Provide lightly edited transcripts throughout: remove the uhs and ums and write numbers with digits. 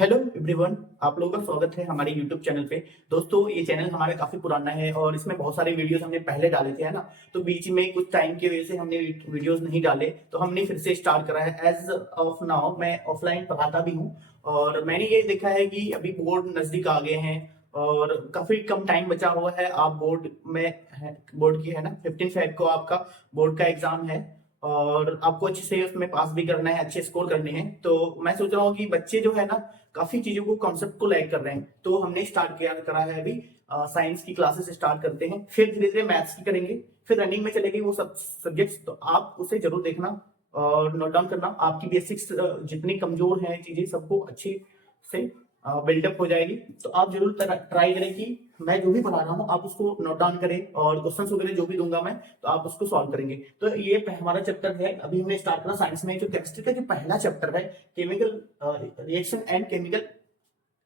Hello everyone, आप लोगों का स्वागत है हमारे यूट्यूब चैनल पे। दोस्तों, ये चैनल हमारा काफी पुराना है और इसमें बहुत सारे वीडियोस हमने पहले डाले थे, है ना। तो बीच में कुछ टाइम की वजह से हमने वीडियोस नहीं डाले, तो हमने फिर से स्टार्ट करा है। एज ऑफ नाउ मैं ऑफलाइन पढ़ाता भी हूँ और मैंने ये देखा है कि अभी बोर्ड नजदीक आ गए हैं और काफी कम टाइम बचा हुआ है। आप बोर्ड में बोर्ड की है ना 15 फेब को आपका बोर्ड का एग्जाम है और आपको अच्छे से उसमें पास भी करना है, अच्छे स्कोर करने हैं। तो मैं सोच रहा हूँ कि बच्चे जो है ना काफी चीजों को कॉन्सेप्ट को लैग कर रहे हैं, तो हमने स्टार्ट किया करा है अभी। साइंस की क्लासेस स्टार्ट करते हैं, फिर धीरे धीरे मैथ्स की करेंगे, फिर रनिंग में चलेगी वो सब सब्जेक्ट्स। तो आप उसे जरूर देखना और नोट डाउन करना। आपकी बेसिक्स जितनी कमजोर है चीजें सबको अच्छी से बिल्डअप हो जाएगी। तो आप जरूर ट्राई करें कि मैं जो भी पढ़ा रहा हूँ आप उसको नोट डाउन करें और क्वेश्चन वगैरह जो भी दूंगा मैं तो आप उसको सॉल्व करेंगे। तो ये हमारा चैप्टर है, अभी हमने स्टार्ट करा साइंस में। जो केमिस्ट्री का जो पहला चैप्टर है chemical reaction and chemical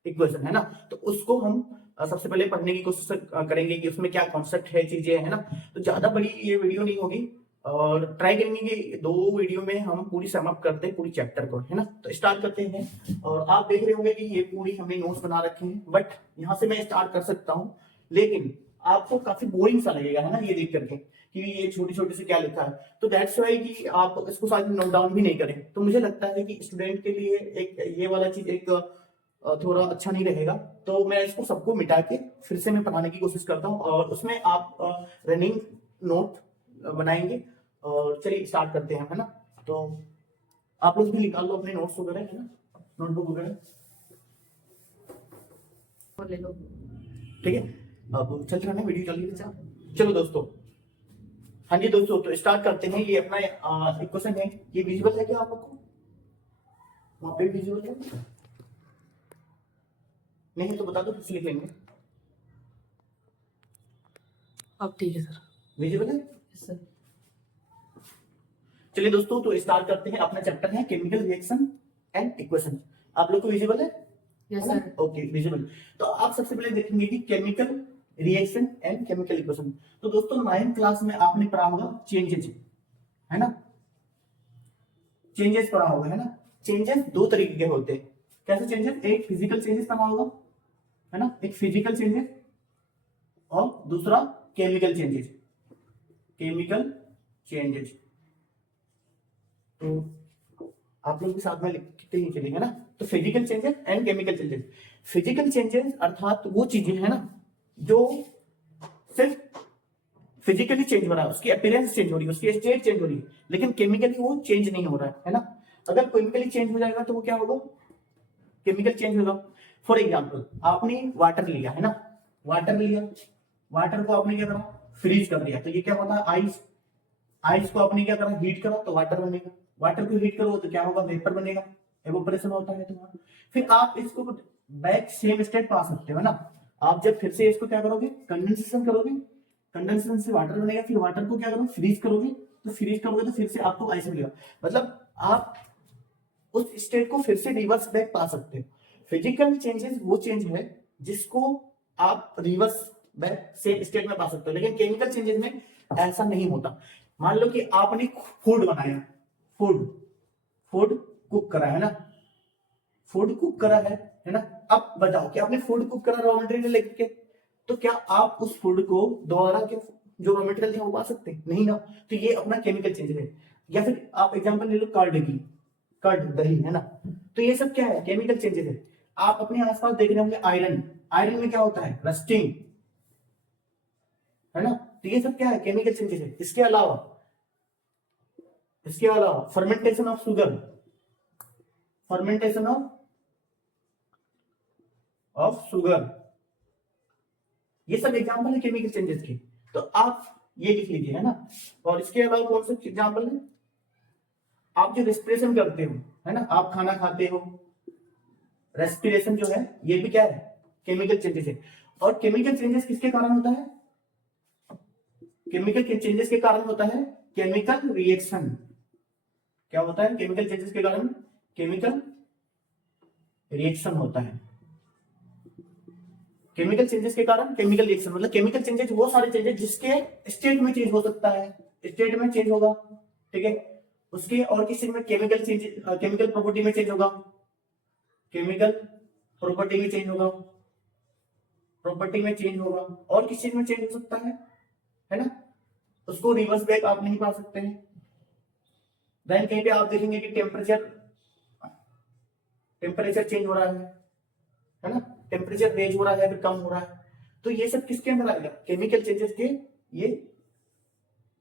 equation, है ना। तो उसको हम सबसे पहले पढ़ने की कोशिश करेंगे कि उसमें क्या कॉन्सेप्ट है, चीजें है ना। तो ज्यादा बड़ी ये वीडियो नहीं होगी और ट्राई करेंगे कि 2 वीडियो में हम पूरी सम अप करते हैं पूरी चैप्टर को, है ना। तो स्टार्ट करते हैं और आप देख रहे होंगे कि ये पूरी हमने नोट्स बना रखे हैं, बट यहाँ से मैं स्टार्ट कर सकता हूँ, लेकिन आपको काफी बोरिंग सा लगेगा, है ना, ये देख करके कि ये छोटी छोटी से क्या लिखा है। तो दैट्स वाई कि आप इसको साथ में नोट डाउन भी नहीं करें। तो मुझे लगता है कि स्टूडेंट के लिए एक ये वाला चीज एक थोड़ा अच्छा नहीं रहेगा। तो मैं इसको सबको मिटा के फिर से मैं पढ़ाने की कोशिश करता हूँ और उसमें आप रनिंग नोट बनाएंगे। और चलिए स्टार्ट करते हैं, है ना। तो आप लोग भी निकाल लो अपने नोट्स वगैरह, है ना, नोटबुक वगैरह और ले लो। ठीक है। अब चल रहा है वीडियो, चलिए अच्छा। चलो दोस्तों, हाँ जी दोस्तों, तो स्टार्ट करते हैं। ये अपना एक क्वेश्चन है, ये विजुअल है क्या आप लोग को? वहां पे विजुअल है? नहीं तो बता दो, फिर लिख लेंगे। अब ठीक है सर। विजुअल है? सर चलिए दोस्तों, तो स्टार्ट करते हैं। अपना चैप्टर है केमिकल रिएक्शन एंड इक्वेशन। आप लोग को विजिबल है? Yes sir. Okay, visible. तो आप सबसे पहले देखेंगे कि chemical reaction and chemical equation. तो दोस्तों 9th क्लास में आपने पढ़ा होगा चेंजेस, है ना। चेंजेस पढ़ा होगा, है ना। चेंजेस 2 तरीके के होते हैं। कैसे चेंजेस? एक फिजिकल चेंजेस पढ़ा होगा, है ना, एक फिजिकल चेंजेस और दूसरा केमिकल चेंजेस। केमिकल चेंजेस तो आप लोग भी साथ में लिखते ही चलेंगे ना। तो physical changes and chemical changes. Physical changes अर्थात वो चीजें है ना जो सिर्फ फिजिकली चेंज हो रहा है, उसकी अपीयरेंस चेंज हो रही है, उसकी स्टेट चेंज हो रही है, लेकिन केमिकली वो चेंज नहीं हो रहा है ना। अगर केमिकली चेंज हो जाएगा तो वो क्या होगा? केमिकल चेंज होगा। फॉर एग्जाम्पल आपने वाटर लिया, है ना, वाटर लिया, वाटर को आपने क्या करा? फ्रीज कर दिया, तो ये क्या होता है? आइस। आइस को आपने क्या करा? हीट करा, तो वाटर बनेगा। वाटर को हीट करो तो क्या होगा? वेपर बनेगा, एवोपरेशन होता है तुम्हारा। फिर आप इसको बैक सेम स्टेट पा सकते हो ना। आप जब फिर से इसको क्या करोगे? कंडेंसेशन करोगे, कंडेंसेशन से वाटर बनेगा, फिर वाटर को क्या करोगे? फ्रीज करोगे, तो फ्रीज करोगे तो फिर से आपको आइस मिलेगा। मतलब आप उस स्टेट को फिर से रिवर्स बैक पा सकते हो। फिजिकल चेंजेस वो चेंज है जिसको आप रिवर्स बैक सेम स्टेट में पा सकते हो, लेकिन केमिकल चेंजेस में ऐसा नहीं होता। मान लो कि आपने फूड बनाया, फूड फूड कुक करा, है ना, फूड कुक करा है ना। अब बताओ कि आपने फूड कुक करा रॉ मटेरियल लेके, तो क्या आप उस फूड को दोबारा के जो रॉ मटेरियल था वो पा सकते हैं? नहीं ना। तो ये अपना केमिकल चेंजेस है। या फिर आप एग्जांपल ले लो कर्ड की, कर्ड दही, है ना। तो ये सब क्या है? केमिकल चेंजेस है। आप अपने आसपास देख रहे होंगे आयरन, आयरन में क्या होता है? रस्टिंग, है ना। तो ये सब क्या है? केमिकल चेंजेस है। इसके अलावा fermentation of sugar, fermentation of sugar, ये सब एग्जांपल है केमिकल चेंजेस के। तो आप ये लिख लीजिए, है ना। और इसके अलावा कौन से एग्जांपल है? आप जो रेस्पिरेशन करते हो, है ना, आप खाना खाते हो, रेस्पिरेशन जो है ये भी क्या है? केमिकल चेंजेस है। और केमिकल चेंजेस किसके कारण होता है? केमिकल के चेंजेस के कारण होता है केमिकल रिएक्शन। क्या होता है केमिकल चेंजेस के कारण? केमिकल रिएक्शन होता है। केमिकल चेंजेस के कारण केमिकल रिएक्शन, मतलब केमिकल चेंजेस वो सारे चेंजेस जिसके स्टेट में चेंज हो सकता है, स्टेट में चेंज होगा, ठीक है। उसके और किसी में केमिकल चेंजेस, केमिकल प्रॉपर्टी में चेंज होगा, केमिकल प्रॉपर्टी में चेंज होगा, प्रॉपर्टी में चेंज होगा, और किस चीज में चेंज हो सकता है ना, उसको रिवर्स बैक आप नहीं पा सकते हैं। देन कहीं पे आप देखेंगे कि टेम्परेचर चेंज हो रहा है ना, टेम्परेचर रेज हो रहा है फिर कम हो रहा है, तो ये सब किसके अंदर आएगा, केमिकल चेंजेस के, ये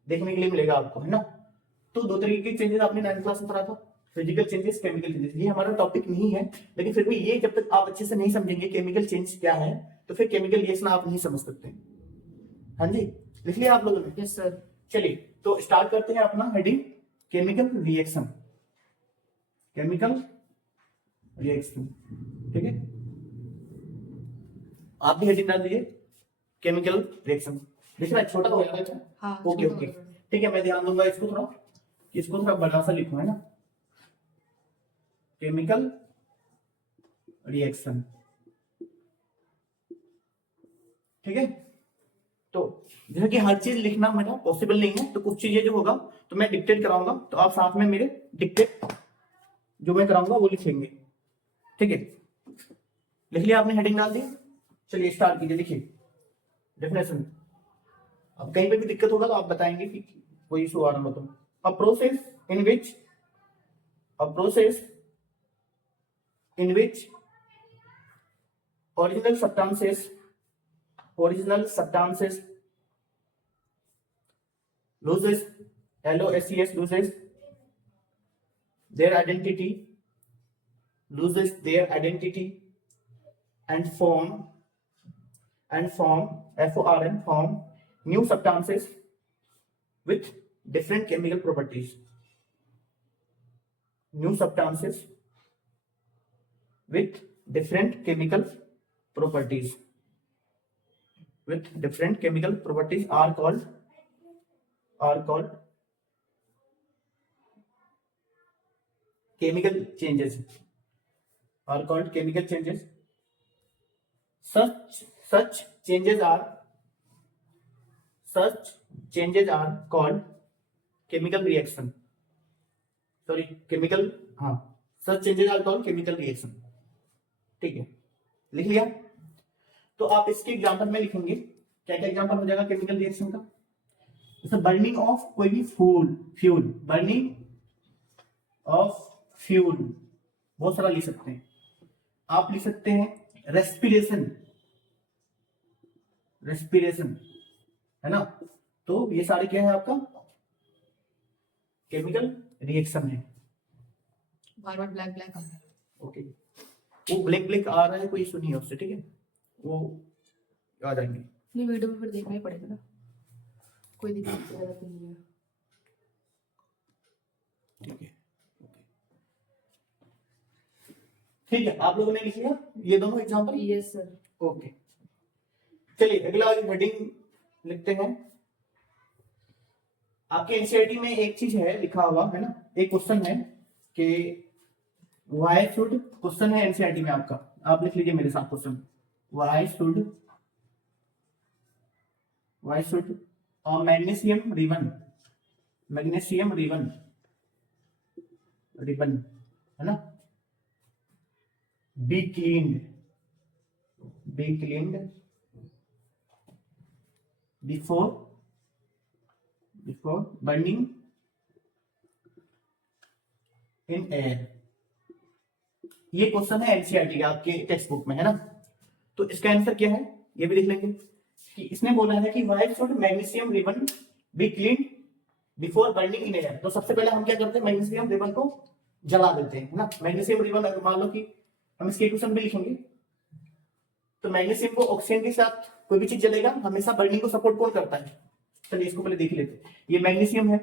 देखने के लिए मिलेगा आपको, है ना। तो दो तरीके के चेंजेस आपने 9th क्लास में पढ़ा था, फिजिकल चेंजेस, केमिकल चेंजेस। ये हमारा टॉपिक नहीं है, लेकिन फिर भी ये जब तक आप अच्छे से नहीं समझेंगे केमिकल चेंज क्या है, तो फिर केमिकल रिएक्शन आप नहीं समझ सकते। हाँ जी, लिख लिया आप लोगों ने? Yes sir. चलिए तो स्टार्ट करते हैं अपना heading, chemical reaction, chemical reaction, ठीक है। आप भी हेडिंग डाल दीजिए, केमिकल रिएक्शन। लिख रहा है, छोटा हो जाएगा? हाँ ओके ओके, ठीक है, मैं ध्यान दूंगा इसको थोड़ा, इसको थोड़ा बड़ा सा लिखो, है ना, केमिकल रिएक्शन, ठीक है। तो जैसे कि हर चीज लिखना मेरा पॉसिबल नहीं है, तो कुछ चीजें जो होगा तो मैं डिक्टेट कराऊंगा, तो आप साथ में मेरे डिक्टेट जो मैं कराऊंगा वो लिखेंगे, ठीक है। लिख लिया आपने, हेडिंग डाल दी? चलिए स्टार्ट कीजिए, देखिए डेफिनेशन। अब कहीं पे भी दिक्कत होगा तो आप बताएंगे कि कोई इशू आ रहा हो तो। A process in which original substances loses LOSES loses their identity and form form new substances with different chemical properties, new substances with different chemical properties are called chemical changes, such changes are called chemical reaction, such changes are called chemical reaction, ठीक है। लिख लिया? तो आप इसके example में लिखेंगे, क्या क्या एग्जांपल हो जाएगा केमिकल रिएक्शन का, जैसे बर्निंग ऑफ कोई भी फ्यूल, बर्निंग ऑफ फ्यूल बहुत सारा लिख सकते हैं आप, लिख सकते हैं रेस्पिरेशन, है ना। तो ये सारे क्या है आपका केमिकल रिएक्शन है। बार बार ब्लैक ब्लैक आ रहा है। ओके, वो ब्लैक आ रहा है, कोई इशू नहीं है उससे, ठीक है, वो आ जाएंगे। नहीं, वीडियो में फिर देखना ही पड़ेगा ना, कोई दिक्कत नहीं है। ठीक है, ठीक है, आप लोगों ने लिख लिया ये दोनों एग्जांपल? Yes sir. ओके, चलिए अगला हेडिंग लिखते हैं। आपके एनसीईआरटी में एक चीज है लिखा हुआ, है ना, एक क्वेश्चन है कि व्हाई शुड, क्वेश्चन है एनसीईआरटी में आपका, आप लिख लीजिए मेरे साथ question, why should magnesium ribbon, है ना, be cleaned before burning in air। ये क्वेश्चन है एनसीईआरटी का आपके टेक्स्ट बुक में, है ना। तो इसका आंसर क्या है ये भी लिख लेंगे कि इसने बोला है कि why should magnesium ribbon be clean before burning in air. तो सबसे पहले हम क्या करते हैं, मैग्नीशियम रिबन को जला देते हैं, है ना। मैग्नीशियम रिबन अगर मान लो कि हम इसके इक्वेशन भी लिखेंगे, तो मैग्नीशियम को ऑक्सीजन के साथ कोई भी चीज जलेगा हमेशा बर्निंग को सपोर्ट कौन करता है, चलिए इसको पहले देख लेते हैं। ये मैग्नीशियम है,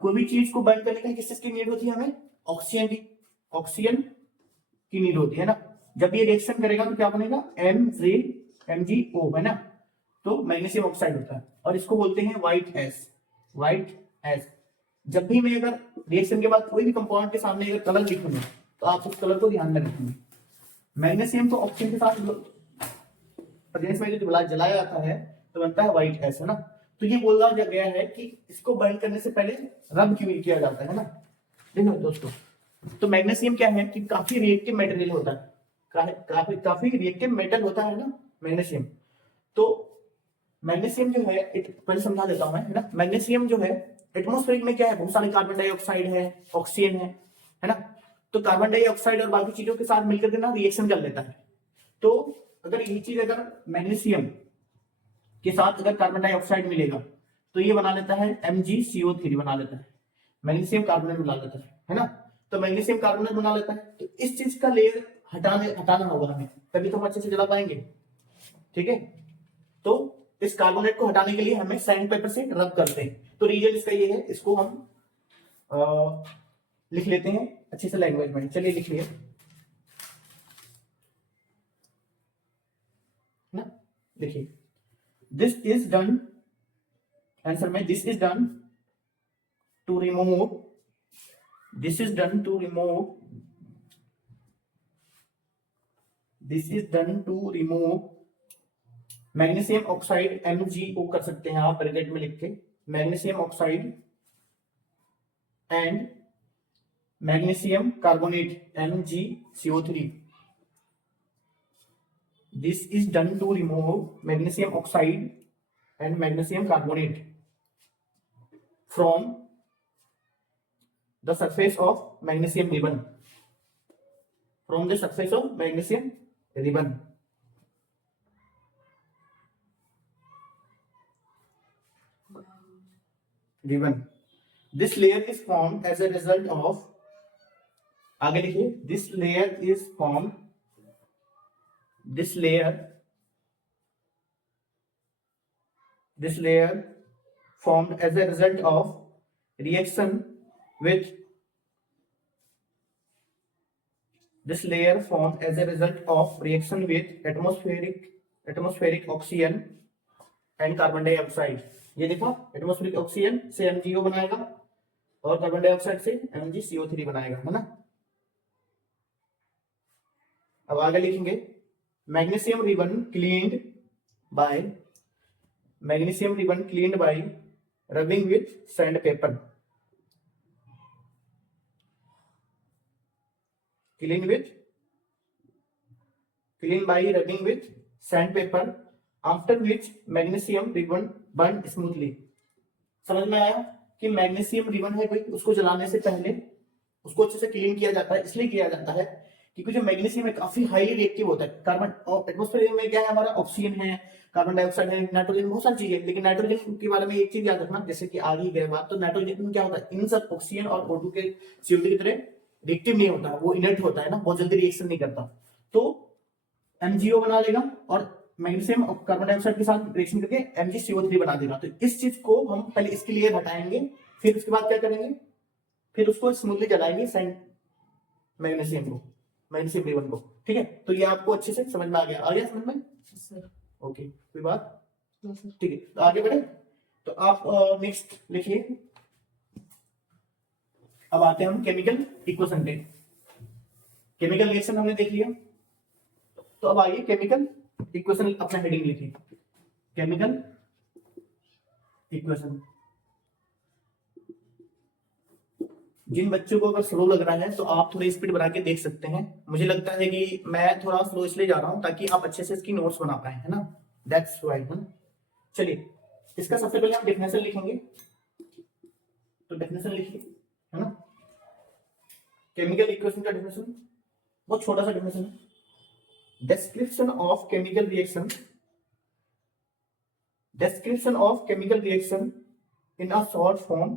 कोई भी चीज को बर्न करने के लिए किस चीज की नीड होती है, हमें ऑक्सीजन की नीड होती है ना। जब ये रिएक्शन करेगा तो क्या बनेगा, MgO, है ना। तो मैग्नीशियम ऑक्साइड होता है और इसको बोलते हैं व्हाइट एस। जब भी मैं अगर रिएक्शन के बाद कोई भी कंपाउंड के सामने अगर कलर लिखूंगा तो आप उस कलर को ध्यान में रखेंगे। मैग्नीशियम को ऑक्सीजन के साथ प्रेजेंस में जो जलाया जाता है तो बनता है व्हाइट एस, है ना। तो ये बोला गया है कि इसको बर्न करने से पहले रब क्यों किया जाता है ना। देखो दोस्तों, तो मैग्नीशियम क्या है कि काफी रिएक्टिव मटेरियल होता है, काफी काफी रिएक्टिव मेटल होता है ना मैग्नीशियम। तो मैग्नीशियम जो है पहले समझा देता हूं मैं, है ना। मैग्नीशियम जो है एटमॉस्फेरिक में क्या है, बहुत सारे कार्बन डाइऑक्साइड है, ऑक्सीजन है ना। तो कार्बन डाइऑक्साइड और बाकी चीजों के साथ मिलकर के ना रिएक्शन कर लेता है। तो अगर ये चीज अगर मैग्नीशियम के साथ अगर कार्बन डाइऑक्साइड मिलेगा तो ये बना लेता है MgCO3 बना लेता है, मैग्नीशियम कार्बोनेट बना लेता है ना। तो मैग्नीशियम कार्बोनेट बना लेता है, तो इस चीज का लेयर हटाना होगा हमें, तभी तो हम अच्छे से जला पाएंगे, ठीक है। तो इस कार्बोनेट को हटाने के लिए हमें सैंड पेपर से रब करते हैं। तो रीजन इसका ये है, इसको हम लिख लेते हैं अच्छे से लैंग्वेज में। चलिए लिख लिए ना, देखिए दिस इज डन, आंसर में this is done to remove, this is done to remove, this is done to remove magnesium oxide MgO कर सकते हैं आप ब्रैकेट में लिख के, magnesium oxide and magnesium carbonate MgCO3। This is done to remove magnesium oxide and magnesium carbonate from the surface of magnesium ribbon. From the surface of magnesium ribbon. Ribbon. This layer is formed as a result of, आगे लिखिए, this layer is formed, this layer formed as a result of reaction with, this layer formed as a result of reaction with atmospheric oxygen and carbon dioxide। ये देखो atmospheric oxygen से MgO बनाएगा और carbon dioxide से MgCO3 बनाएगा, है ना। अब आगे लिखेंगे magnesium ribbon cleaned by, magnesium ribbon cleaned by rubbing with sandpaper, clean by rubbing with sandpaper, after which magnesium ribbon burned smoothly। समझ में आया कि मैग्नीशियम रिबन है कोई, उसको जलाने से पहले उसको अच्छे से क्लीन किया जाता है। इसलिए किया जाता है क्योंकि जो मैग्नीशियम है काफी हाईली रिएक्टिव होता है। कार्बन और एटमॉस्फेयर में क्या है, हमारा ऑक्सीजन है, कार्बन डाइऑक्साइड है, नाइट्रोजन, बहुत सारी चीजें। लेकिन नाइट्रोजन के बारे में एक चीज याद रखना, जैसे कि आगे गए बात, तो नाइट्रोजन क्या होता है, इन सब ऑक्सीजन और O2 के CO2 की तरह रिएक्टिव नहीं होता, वो इनर्ट होता है ना, बहुत जल्दी रिएक्शन नहीं करता। तो MgO बना लेगा और मैग्नीशियम और कार्बन डाइऑक्साइड के साथ रिएक्शन करके MgCO3 बना देगा। तो इस चीज को हम पहले इसके लिए हटाएंगे, फिर उसके बाद क्या करेंगे, फिर उसको स्मूथली जलाएंगे सैंड मैग्नीशियम को, मैग्नीशियम रिबन को, ठीक है। तो ये आपको अच्छे से समझ में आ गया समझ में, ओके, कोई बात, ठीक है। तो आगे बढ़े, तो आप नेक्स्ट लिखिए। अब आते हैं हम केमिकल इक्वेशन पे। केमिकल रिएक्शन हमने देख लिया, तो अब आइए केमिकल इक्वेशन, अपना हेडिंग लिखिए, केमिकल इक्वेशन। जिन बच्चों को अगर स्लो लग रहा है तो आप थोड़ी स्पीड बढ़ा के देख सकते हैं। मुझे लगता है कि मैं थोड़ा स्लो इसलिए जा रहा हूं ताकि आप अच्छे से इसकी नोट्स बना पाए, है ना, दैट्स व्हाई, है ना। चलिए, इसका सबसे पहले हम डेफिनेशन लिखेंगे, तो डेफिनेशन लिखिए, है ना। केमिकल इक्वेशन का डेफिनेशन बहुत छोटा सा डेफिनेशन है, description of chemical reaction, description of chemical reaction in a short form,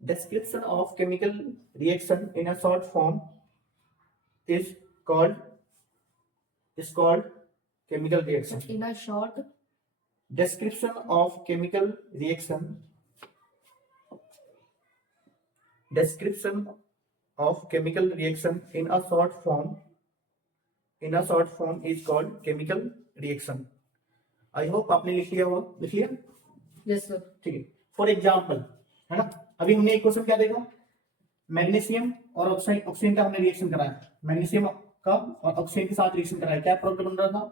description of chemical reaction in a short form is called chemical reaction। In a short description of chemical reaction, description of chemical reaction in a short form is called chemical reaction। I hope आपने लिख लिया हो, लिख लिया, yes sir, ठीक है। For example, है ना, अभी हमने एक क्वेश्चन क्या देखा, मैग्नीशियम और ऑक्सीजन का हमने रिएक्शन कराया, मैग्नीशियम का और ऑक्सीजन के साथ रिएक्शन कराया, क्या प्रोडक्ट बन रहा था,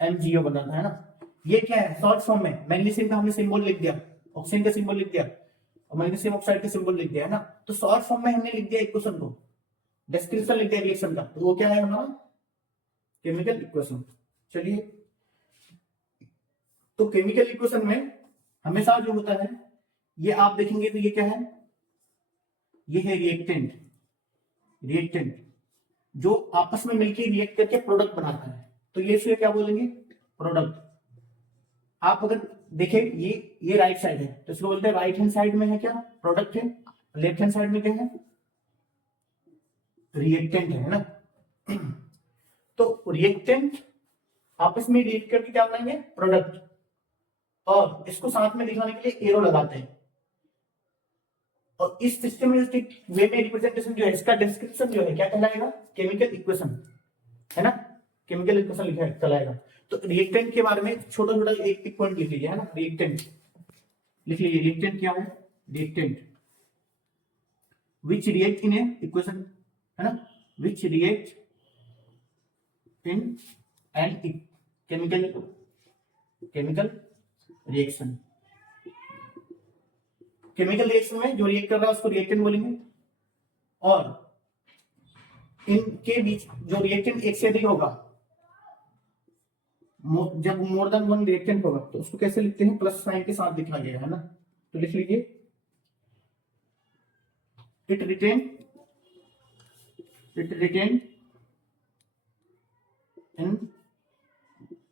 MgO बन रहा था, है ना। ये क्या है, शॉर्ट फॉर्म में मैग्नीशियम का हमने सिंबल लिख दिया, ऑक्सीजन का सिंबल लिख दिया और मैग्नीशियम ऑक्साइड का सिंबल लिख दिया, है ना। तो शॉर्ट फॉर्म में हमने लिख दिया एक क्वेश्चन को, डिस्क्रिप्शन लिख दिया रिएक्शन का, तो वो क्या है हमारा केमिकल इक्वेशन। चलिए, तो केमिकल इक्वेशन में हमेशा जो होता है, ये आप देखेंगे तो ये क्या है, ये है रिएक्टेंट। रिएक्टेंट जो आपस में मिलकर रिएक्ट करके प्रोडक्ट बनाता है, तो ये इसे क्या बोलेंगे, प्रोडक्ट। आप अगर देखें, ये राइट साइड है तो इसको बोलते हैं राइट हैंड साइड में है क्या, प्रोडक्ट है, लेफ्ट हैंड साइड में क्या है, रिएक्टेंट है ना। तो रिएक्टेंट आपस में रिएक्ट करके क्या बनाएंगे, प्रोडक्ट, और इसको साथ में दिखाने के लिए एरो लगाते हैं। और इस सिस्टमेटिक वे में रिप्रेजेंटेशन जो है, इसका डिस्क्रिप्शन जो है क्या कहलाएगा, केमिकल इक्वेशन, है ना, केमिकल इक्वेशन लिखा है कहलाएगा। तो रिएक्टेंट के बारे में छोटा छोटा एक पॉइंट लिख लीजिए, है ना, रिएक्टेंट लिख लीजिए। रिएक्टेंट क्या है, reactant which react in A equation, है ना, विच react in an chemical reaction. Chemical reaction में जो रिएक्ट कर रहा है उसको रिएक्टेंट बोलेंगे, और इनके बीच जो रिएक्टेंट एक से अधिक होगा, जब मोर देन वन रिएक्टेंट होगा तो उसको कैसे लिखते हैं, प्लस साइन के साथ लिखा गया है ना। तो लिख लीजिए, it written in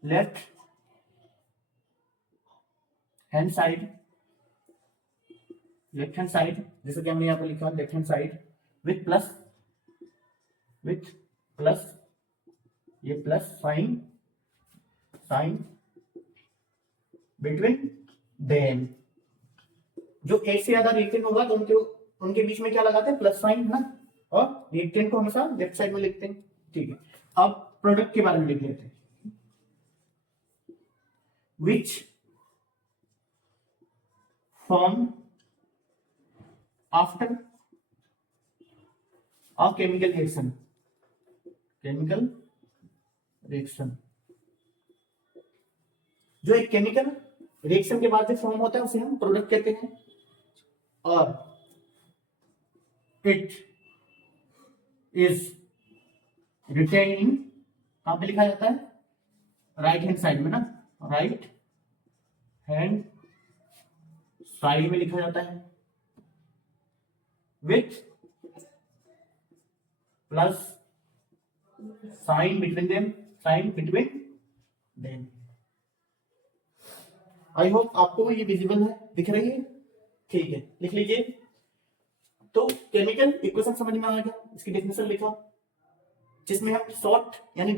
left hand side, जैसे कि हमने यहाँ पर लिखा left hand side, with plus ये प्लस साइन बिटवीन देम। जो एक से ज्यादा रिएक्टेंट होगा तो उनके बीच में क्या लगाते हैं, प्लस साइन, है ना, और रिएक्टेंट को हमेशा लेफ्ट साइड में लिखते हैं। ठीक है, अब प्रोडक्ट के बारे में लिख लेते हैं, which form after a chemical reaction. जो एक केमिकल रिएक्शन के बाद जो फॉर्म होता है उसे हम प्रोडक्ट कहते हैं, और इट इज रिटेन, कहां पे लिखा जाता है, राइट हैंड साइड में ना, राइट हैंड साइड में लिखा जाता है, with plus sign between them. I hope आपको ये विजिबल है, दिख रही है, ठीक है, लिख लीजिए। तो केमिकल इक्वेशन समझ में आ गया, इसकी डेफिनेशन लिखा, जिसमें हम शॉर्ट यानी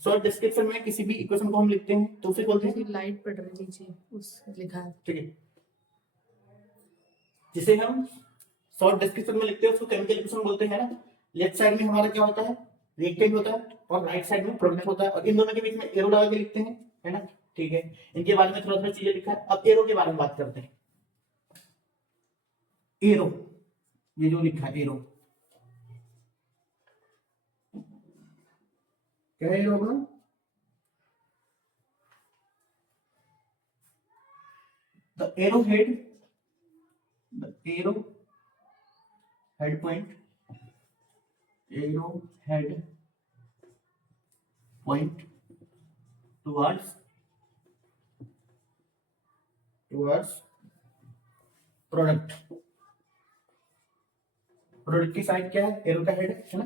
शॉर्ट डिस्क्रिप्शन में किसी भी इक्वेशन को हम लिखते हैं तो उसे बोलते हैं, लाइट पड़ रही नीचे उस लिखा है, ठीक है, जिसे हम शॉर्ट डिस्क्रिप्शन में लिखते हैं उसको केमिकल इक्वेशन बोलते हैं ना। लेफ्ट साइड में हमारा क्या होता है, रिएक्टेंट होता है, और राइट साइड में प्रोडक्ट होता है, और इन दोनों के बीच में एरो लगा के लिखते हैं, है ना, ठीक है। इनके बारे में थोड़ा थोड़ा चीजें लिखा है। अब एरो के बारे में बात करते हैं। एरो, ये जो लिखा है एरो, क्या है एरो अपना, the arrow head point towards product की साइड क्या है, एरो का हेड है ना,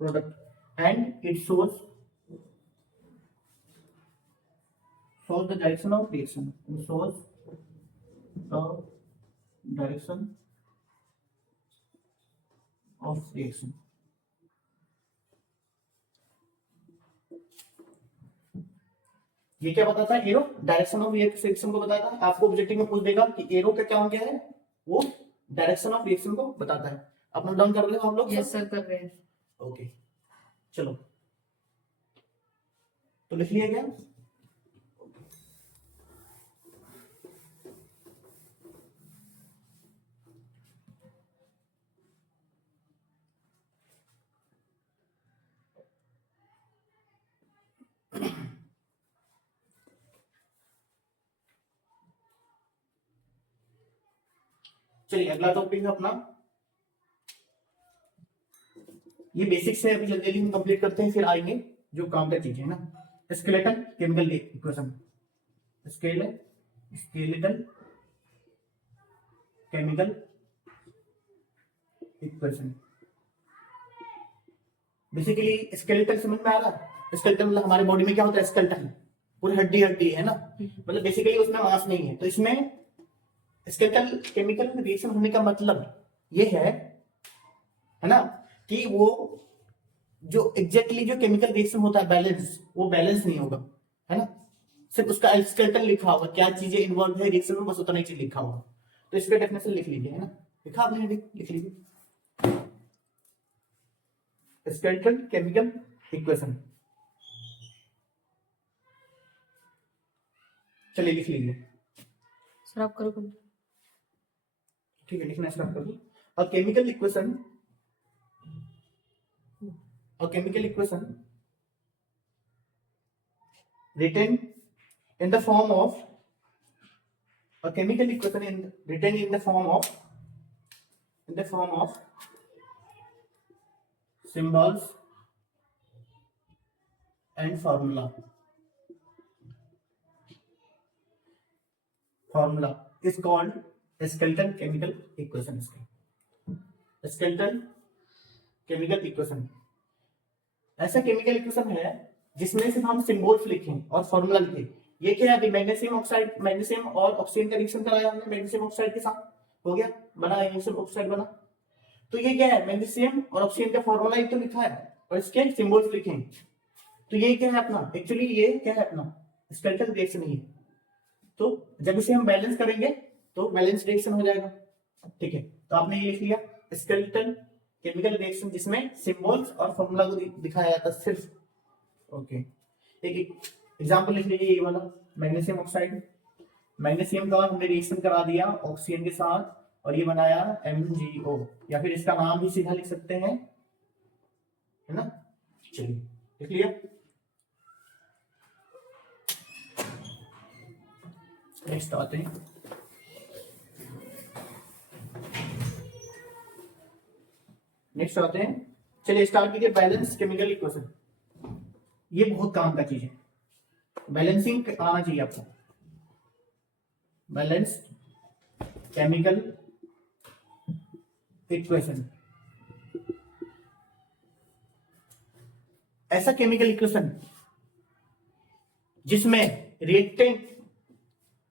product, and it shows the direction of reaction, ये क्या बताता है, एरो डायरेक्शन ऑफ रिएक्शन को बताता है। आपको ऑब्जेक्टिव में पूछ देगा कि एरो का क्या है, वो डायरेक्शन ऑफ रिएक्शन को बताता है। आप नोट डाउन कर रहे हो हम लोग, यस सर कर रहे हैं, ओके, चलो तो लिख लिया गया। चलिए अगला टॉपिक है अपना ये बेसिक्स है, अभी जल्दी जल्दी हम कंप्लीट करते हैं, फिर आएंगे जो काम का चीज है ना। Skeletal chemical equation, skeletal chemical equation. Basically skeletal समझ में आ रहा है? स्केलेटल मतलब हमारे बॉडी में क्या होता है, स्केलेटन पूरी हड्डी हड्डी है ना, मतलब बेसिकली उसमें मांस नहीं है। तो इसमें स्केलेटल केमिकल रिएक्शन होने का मतलब ये है ना, कि वो जो एग्जैक्टली जो केमिकल रिएक्शन होता है बैलेंस, वो बैलेंस नहीं होगा, है ना। सिर्फ उसका स्केलेटन लिखा होगा, क्या चीजें इन्वॉल्व है रिएक्शन में, बस उतना ही चीज लिखा होगा। तो इसका डेफिनेशन लिख लीजिए, है ना, लिखा आपने, लिख लीजिए स्केलेटल केमिकल इक्वेशन। चलिए लिख लीजिए। सर आप करो करो। ठीक है, लिखना स्टार्ट कर दो। A chemical equation, a chemical equation written in the form of a chemical equation written in the form of symbols and formula is called skeletal chemical equation. skeletal chemical equation ऐसा chemical equation है जिसमें सिर्फ हम symbols लिखें और formula लिखें। ये क्या है, मैग्नीशियम ऑक्साइड, मैग्नीशियम और ऑक्सीजन का रिएक्शन कराया हमने मैग्नीशियम ऑक्साइड के साथ, हो गया, बना मैग्नीशियम ऑक्साइड बना। तो ये क्या है, मैग्नीशियम और ऑक्सीजन का फॉर्मूला एक तो लिखा है और इसके सिंबल्स लिखे। तो ये क्या है अपना, एक्चुअली ये क्या है अपना स्केलेटल रिएक्शन ही है। तो जब इसे हम बैलेंस करेंगे तो बैलेंस रिएक्शन हो जाएगा, ठीक है। तो आपने ये लिख लिया स्केलेटल केमिकल रिएक्शन जिसमें सिंबल्स और फॉर्मूला को दिखाया जाता है सिर्फ। ओके, एक एग्जांपल लिख लीजिए, ये वाला मैग्नीशियम ऑक्साइड, मैग्नीशियम का हमने रिएक्शन करा दिया ऑक्सीजन के साथ और ये बनाया MgO, या फिर इसका नाम भी सीधा लिख सकते हैं, है ना। चलिए लिख लिया। नेक्स्ट आते हैं, चलिए स्टार्ट कीजिए बैलेंस केमिकल इक्वेशन। ये बहुत काम का चीज है, बैलेंसिंग आना चाहिए आपको। बैलेंस केमिकल इक्वेशन, ऐसा केमिकल इक्वेशन जिसमें रिएक्टेंट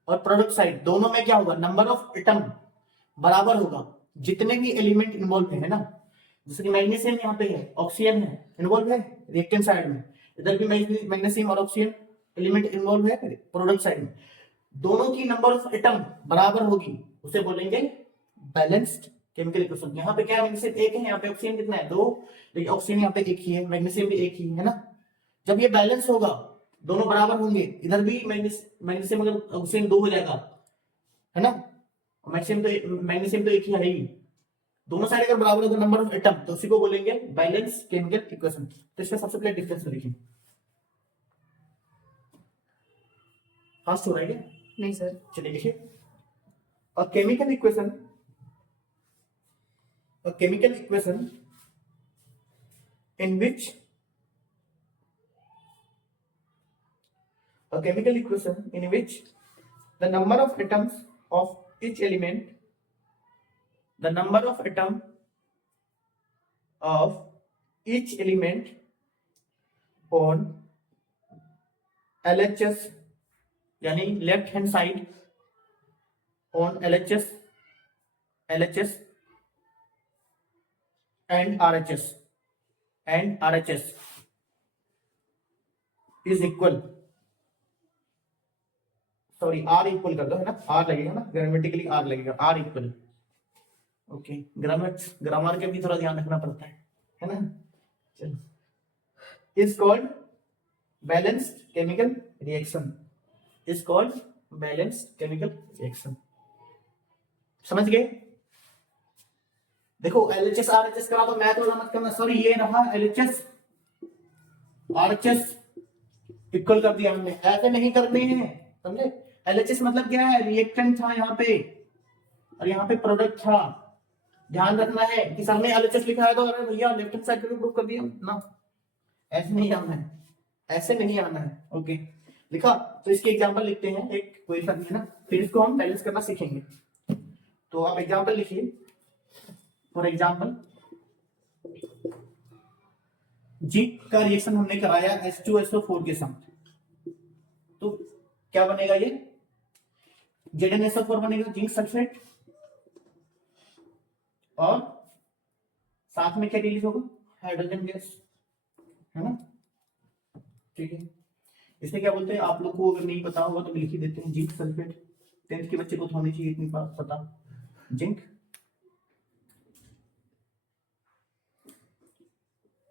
और प्रोडक्ट साइड दोनों में क्या होगा, नंबर ऑफ एटम बराबर होगा जितने भी एलिमेंट इन्वॉल्व है ना। जैसे कि मैग्नीशियम यहाँ पे है, ऑक्सीजन है इन्वॉल्व है रिएक्टेंट साइड में, इधर भी मैग्नीशियम और ऑक्सीजन एलिमेंट इन्वॉल्व है प्रोडक्ट साइड में, दोनों की नंबर ऑफ एटम बराबर होगी, उसे बोलेंगे बैलेंस्ड केमिकल इक्वेशन। यहाँ पे क्या है, मैग्नीशियम एक है, यहाँ पे ऑक्सीजन कितना है, 2, लेकिन ऑक्सीजन यहाँ पे एक ही है, मैग्नीशियम भी एक ही है ना। जब ये बैलेंस होगा, दोनों बराबर होंगे, इधर भी मैग्नीशियम अगर ऑक्सीजन 2 हो जाएगा, है ना, मैग्नीशियम तो एक ही है ही, दोनों साइड अगर बराबर होगा नंबर ऑफ एटम, तो उसी को बोलेंगे बैलेंस केमिकल इक्वेशन। तो इसमें सबसे पहले डिफरेंस लिखिए। फास्ट हो रहा है क्या? नहीं सर। चलिए लिखिए, a chemical equation in which the number of atoms of each element on LHS यानी left hand side on LHS and RHS is equal, sorry R equal कर दो, है ना, R लगेगा ना, ग्रामेटिकली R लगेगा, R इक्वल। ओके, ग्रामर के भी थोड़ा ध्यान रखना पड़ता है ना। चलो, is called balanced chemical reaction, समझ गए। देखो LHS RHS करा तो मैथ वाला मत करना, सॉरी ये रहा LHS RHS इक्वल कर दिया हमने, ऐसे नहीं करने हैं, समझे। LHS मतलब क्या है, रिएक्टेंट था यहाँ पे और यहाँ पे प्रोडक्ट था, ध्यान रखना है कि सर ने एलएचएस लिखा है तो अरे भैया लेफ्ट हैंड साइड पे प्रूव कर दिया ना, ऐसे नहीं आना है, ऐसे नहीं आना है। ओके लिखा, तो इसके एग्जांपल लिखते हैं, एक कोई सा नहीं है ना, फिर इसको हम बैलेंस करना सीखेंगे। तो आप एग्जांपल लिखिए। फॉर एग्जांपल जिंक का रिएक्शन हमने कराया H2SO4 के साथ, तो क्या बनेगा ये ZnSO4 बनेगा, जिंक सल्फेट, और साथ में क्या रिलीज होगा, हाइड्रोजन गैस, है ना। ठीक है, इसे क्या बोलते हैं, आप लोग को अगर नहीं पता होगा तो लिख ही देते हैं, जिंक सल्फेट। 10th के बच्चे को तो होनी चाहिए इतनी बात पता, जिंक,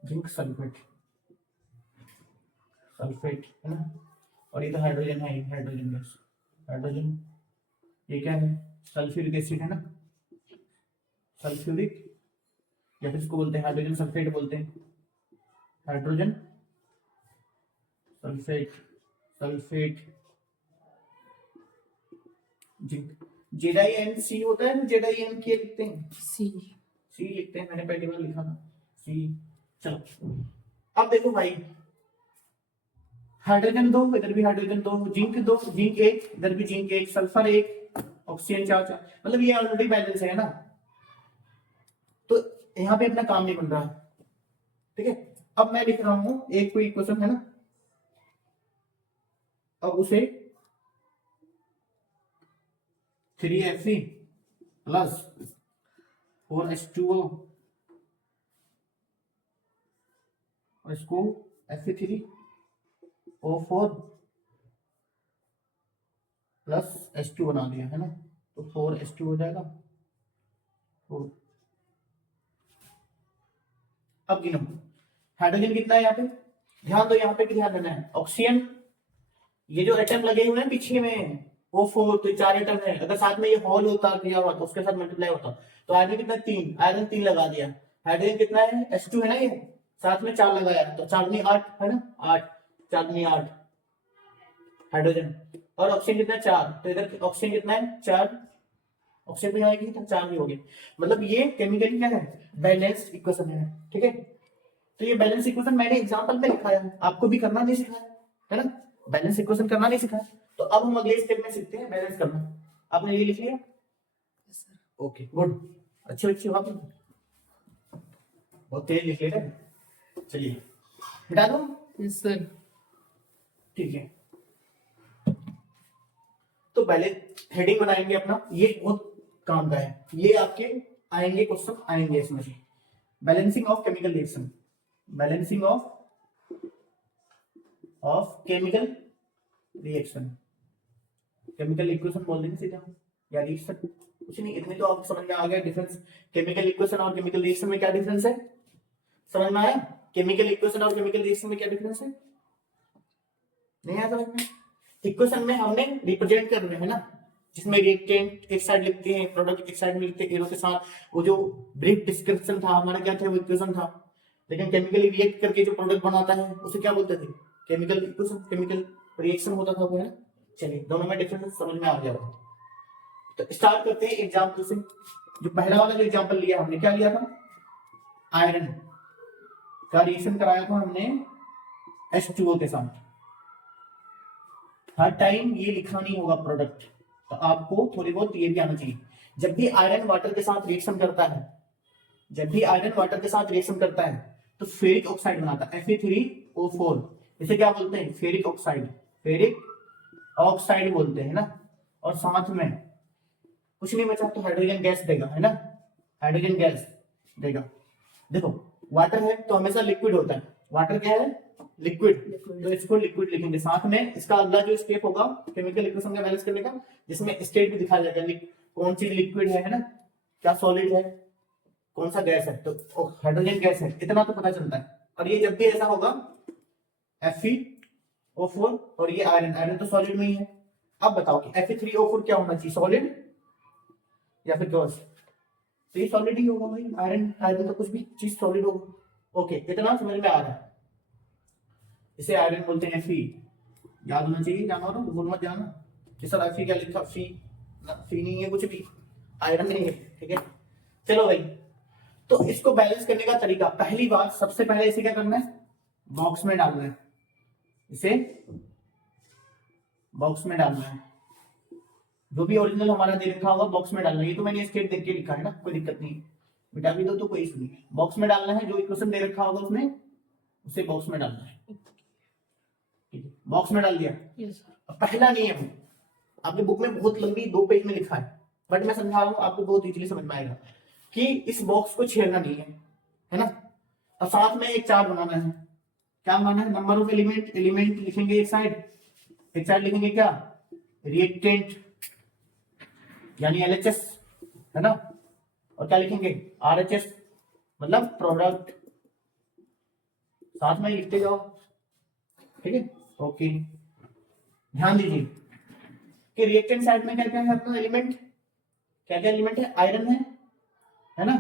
जिंक सल्फेट, सल्फेट है ना, और ये तो हाइड्रोजन है, हाइड्रोजन गैस, हाइड्रोजन, ये क्या है, सल्फ्यूरिक एसिड है ना, सल्फ्यूरिक, या फिर इसको बोलते हैं हाइड्रोजन सल्फेट बोलते हैं, hydrogen sulphate, sulphate zinc. ZnC होता है, ZnK लिखते हैं, सी। सी लिखते हैं, मैंने पहली बार लिखा था सी। चलो अब देखो भाई, हाइड्रोजन दो, इधर भी हाइड्रोजन दो, जिंक दो, जिंक एक, इधर भी जिंक एक, सल्फर एक, ऑक्सीजन 4, मतलब ये ऑलरेडी बैलेंस है ना, तो यहाँ पे अपना काम नहीं बन रहा। ठीक है, अब मैं लिख रहा हूं एक कोई इक्वेशन है ना, अब उसे 3Fe प्लस 4H2O और इसको Fe3O4 प्लस H2 बना दिया है ना, तो 4H2 हो जाएगा 4। अब गिनो, हाइड्रोजन कितना है यहाँ पे, ध्यान दो यहाँ पे कि ध्यान देना है, ऑक्सीजन, ये जो एटम लगे हुए हैं पीछे में O4, तो 4 एटम है, अगर साथ में ये होल होता दिया हुआ तो उसके साथ मल्टीप्लाई होता, तो आयरन कितना 3, आयरन 3 लगा दिया, हाइड्रोजन कितना है H2 है ना, ये साथ में 4 लगाया, तो 4 दूनी 8 है ना, 8, 4 दूनी 8 हाइड्रोजन, और ऑक्सीजन कितना है 4, तो इधर ऑक्सीजन कितना है 4, ऑक्सीजन भी आएगी तो 4 भी हो गए, मतलब ये केमिकली क्या है, बैलेंस्ड इक्वेशन है। ठीक है, तो ये बैलेंस इक्वेशन मैंने एग्जांपल में लिखा है, आपको भी करना नहीं सिखाया है ना, बैलेंस इक्वेशन करना नहीं सिखाया, तो अब हम अगले स्टेप में सीखते हैं बैलेंस करना। आपने ये लिख लिया, ओके गुड, अच्छे बच्चे हो आप, बहुत तेज लिख लेते हैं। चलिए मिटा दो, यस सर। ठीक है, तो पहले हेडिंग बनाएंगे अपना, ये बहुत काम का है, ये आपके आएंगे क्वेश्चन आएंगे इसमें से, balancing of chemical reaction, balancing of chemical reaction, chemical equation बोल देंगे सीधा, या रिएक्शन कुछ नहीं, इतने तो आपको समझ में आ गया डिफरेंस, केमिकल इक्वेशन और केमिकल रिएक्शन में क्या डिफरेंस है, समझ में आया, केमिकल इक्वेशन और केमिकल रिएक्शन में क्या डिफरेंस है, नहीं आया समझ में। इक्वेशन में हमने रिप्रेजेंट कर रहे हैं ना, जिसमें रिएक्टेंट एक साइड लिखते हैं, प्रोडक्ट एक साइड में लिखते हैं एरो के साथ, वो जो ब्रीफ डिस्क्रिप्शन था हमारा क्या था, वो इक्वेशन था, लेकिन केमिकली रिएक्ट करके जो प्रोडक्ट बनाता है उसे क्या बोलते थे, केमिकल इक्वेशन, केमिकल रिएक्शन होता था वो, है ना। चलिए दोनों में डिफरेंस समझ में आ गया, तो स्टार्ट करते हैं एग्जांपल से। जो पहला वाला जो एग्जांपल लिया हमने, क्या लिया था, आयरन का रिएक्शन कराया था हमने H2O के साथ। हर टाइम ये लिखा नहीं होगा प्रोडक्ट, तो आपको थोड़ी बहुत ये भी आना चाहिए। जब भी आयरन वाटर के साथ रिएक्शन करता है, जब भी आयरन वाटर के साथ रिएक्शन करता है तो फेरिक ऑक्साइड बनाता है, Fe3O4, इसे क्या बोलते हैं, फेरिक ऑक्साइड, फेरिक ऑक्साइड बोलते हैं ना, और साथ में कुछ नहीं बचा तो हाइड्रोजन गैस देगा, है ना, हाइड्रोजन गैस देगा। देखो वाटर है तो हमेशा लिक्विड होता है, वाटर क्या है, लिक्विड, तो इसको लिक्विड लिखेंगे। साथ में इसका अगला जो स्टेप होगा केमिकल इक्वेशन का बैलेंस करने का, जिसमें स्टेट भी दिखाया जाएगा, कौन सी लिक्विड है ना, क्या सॉलिड है, कौन सा गैस है, तो हाइड्रोजन गैस है, इतना तो पता चलता है। और ये जब भी ऐसा होगा Fe O4, और ये आयरन, आयरन तो सॉलिड में ही है। अब बताओ कि Fe3O4 क्या होना चाहिए, सॉलिड या फिर गैस, तो ये सॉलिड ही होगा भाई, आयरन, आयरन तो कुछ भी चीज सॉलिड होगा। ओके, इतना समझ में आ रहा है। इसे आयरन बोलते हैं Fe, याद होना चाहिए, जाना हो तो भूल मत जाना कि सर Fe क्या लिखा, फी नहीं है कुछ भी, आयरन नहीं है, ठीक है। चलो भाई, तो इसको बैलेंस करने का तरीका, पहली बात सबसे पहले इसे क्या करना है, बॉक्स में डालना है, इसे बॉक्स में डालना है, जो भी ओरिजिनल हमारा दे रखा होगा बॉक्स में डालना है। ये तो मैंने स्टेप देख के लिखा है ना, कोई दिक्कत नहीं है, मिटा भी दो तो कोई इशू नहीं, बॉक्स में डालना है, जो इक्वेशन दे रखा होगा उसमें उसे बॉक्स में डालना है। ठीक है, बॉक्स में डाल दिया। Yes sir. अब पहला नियम आपकी बुक में बहुत लंबी 2 पेज में लिखा है, बट मैं समझा रहा हूँ, आपको बहुत इजीली समझ में आएगा कि इस बॉक्स को छेड़ना नहीं है ना। अब साथ में एक चार्ट बनाना है, क्या बनाना है, नंबर ऑफ एलिमेंट, एलिमेंट लिखेंगे एक साइड लिखेंगे क्या, रिएक्टेंट यानी एलएचएस, है ना, और क्या लिखेंगे, आरएचएस मतलब प्रोडक्ट, साथ में लिखते जाओ। ठीक है, ओके। ध्यान दीजिए कि रिएक्टेंट साइड में क्या क्या है अपना एलिमेंट, क्या क्या एलिमेंट है, आयरन है ना,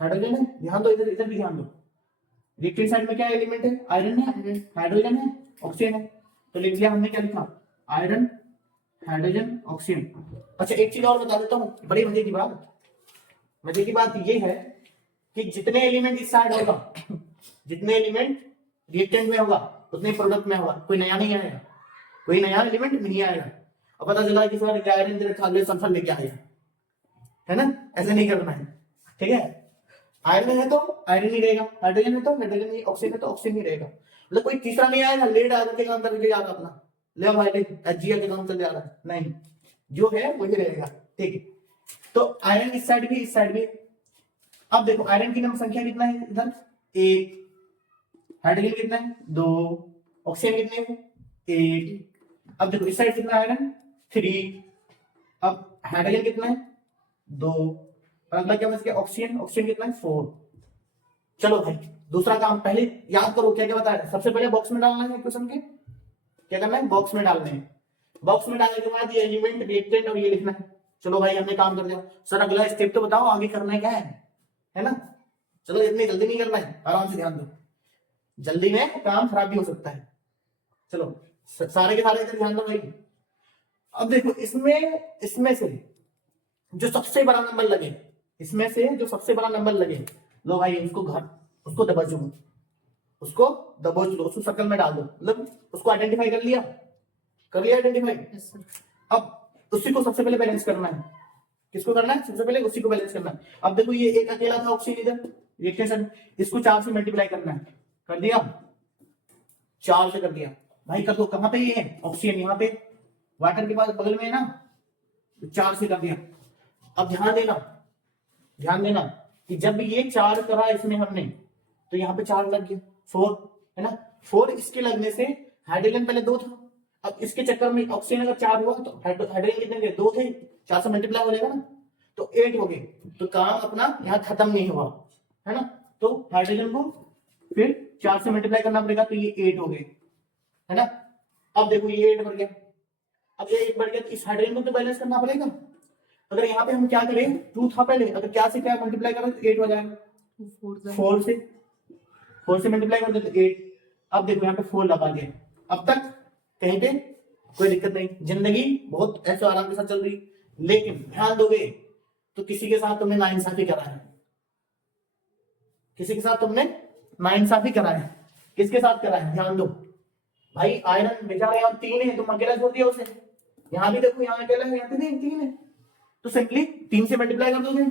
हाइड्रोजन है, ध्यान दो, इधर इधर भी ध्यान दो। रिएक्टेंट साइड में क्या एलिमेंट है, आयरन है, हाइड्रोजन है, ऑक्सीजन है। तो लिख लिया हमने, क्या लिखा, आयरन, हाइड्रोजन, ऑक्सीजन। अच्छा एक चीज और बता देता हूँ, बड़ी मजे की बात ये है कि जितने एलिमेंट इस साइड होगा, जितने एलिमेंट रिएक्टेंट में होगा उतने प्रोडक्ट में होगा, कोई नया नहीं आएगा, कोई नया एलिमेंट नहीं आएगा। अब पता चला कि सर आयरन दे रखा है, सल्फर लेके आया, है ना, ऐसे नहीं करना है। ठीक है, आयरन है तो आयरन ही रहेगा, हाइड्रोजन है तो हाइड्रोजन ही, ऑक्सीजन है तो ऑक्सीजन ही रहेगा, मतलब कोई तीसरा नहीं आएगा, लेड आयरन के काम करके जा रहा अपना, ले भाई ले एचजीएल के काम चल जा रहा है, नहीं, जो है वही रहेगा। ठीक है, तो आयरन इस साइड भी, इस साइड भी। अब देखो आयरन की नंबर संख्या कितना है इधर, 1, हाइड्रोजन कितना है 2, ऑक्सीजन कितने हैं 1। अब देखो इस साइड कितना आयरन 3, अब हाइड्रोजन कितना है 2, और अगला क्या बच गया ऑक्सीजन, ऑक्सीजन कितना है 4। चलो भाई दूसरा काम पहले याद करो, क्या क्या बताया, सबसे पहले बॉक्स में डालना है इक्वेशन के, क्या करना है, बॉक्स में डालने हैं, बॉक्स में डालने के बाद ये एलिमेंट, रिएक्टेंट और ये लिखना है। चलो भाई हमने काम कर दिया, सर अगला स्टेप तो बताओ आगे करना है क्या है ना। चलो इतनी जल्दी नहीं करना है, आराम से ध्यान दो, जल्दी में काम खराब भी हो सकता है। चलो सारे के सारे ध्यान दो भाई। अब देखो इसमें से जो सबसे बड़ा नंबर लगे, इसमें से जो सबसे बड़ा नंबर लगे, लो भाई उसको दबोच लो, उसको सर्कल में डाल दो, मतलब उसको आइडेंटिफाई कर लिया आइडेंटिफाई। Yes sir. अब उसी को सबसे पहले बैलेंस करना है, किसको करना है, सबसे पहले उसी को बैलेंस करना है। अब देखो ये एक अकेला था ऑक्सीजन इधर, रिएक्टेंट, इसको 4 से मल्टीप्लाई करना है, कर दिया, 4 से कर दिया भाई, कर दो। कहां पे ये है ऑक्सीजन, यहाँ पे वाटर के पास बगल में है ना, 4 से कर दिया। अब ध्यान देना कि जब भी ये 4 करा इसमें हमने, तो यहाँ पे 4 लग गया, 4 है ना, 4 इसके लगने से हाइड्रोजन पहले 2 था, अब इसके चक्कर में ऑक्सीजन अगर 4 हुआ तो हाइड्रोजन कितने थे, 2 थे, 4 से मल्टीप्लाई हो जाएगा ना, तो 8 हो गए। तो काम अपना यहाँ खत्म नहीं हुआ, है ना, तो हाइड्रोजन को फिर 4 से मल्टीप्लाई करना पड़ेगा, तो ये 8 हो गए, है ना। अब देखो ये 8 बढ़ गया, अब ये 8 बढ़ गया, तो इस हाइड्रोजन को तो बैलेंस करना पड़ेगा। अगर यहाँ पे हम क्या करें, 2 था पहले, अगर क्या से क्या मल्टीप्लाई करें तो 8 हो जाएगा, 4 से मल्टीप्लाई कर दे तो 8। अब देखो यहाँ पे 4 लगा दिया, अब तक कहीं पे कोई दिक्कत नहीं, जिंदगी बहुत ऐसे आराम के साथ चल रही। लेकिन ध्यान दोगे तो किसी के साथ तुमने नाइंसाफी करा है, किसी के साथ तुमने नाइंसाफी करा है, किसके साथ करा है, ध्यान दो भाई। आयरन बेचारा यहाँ 3 है, तुम अकेला छोड़ दिया उसे, यहाँ भी देखो, यहाँ अकेला है, यहाँ पे 3 है, तो सिंपली 3 से मल्टीप्लाई कर दोगे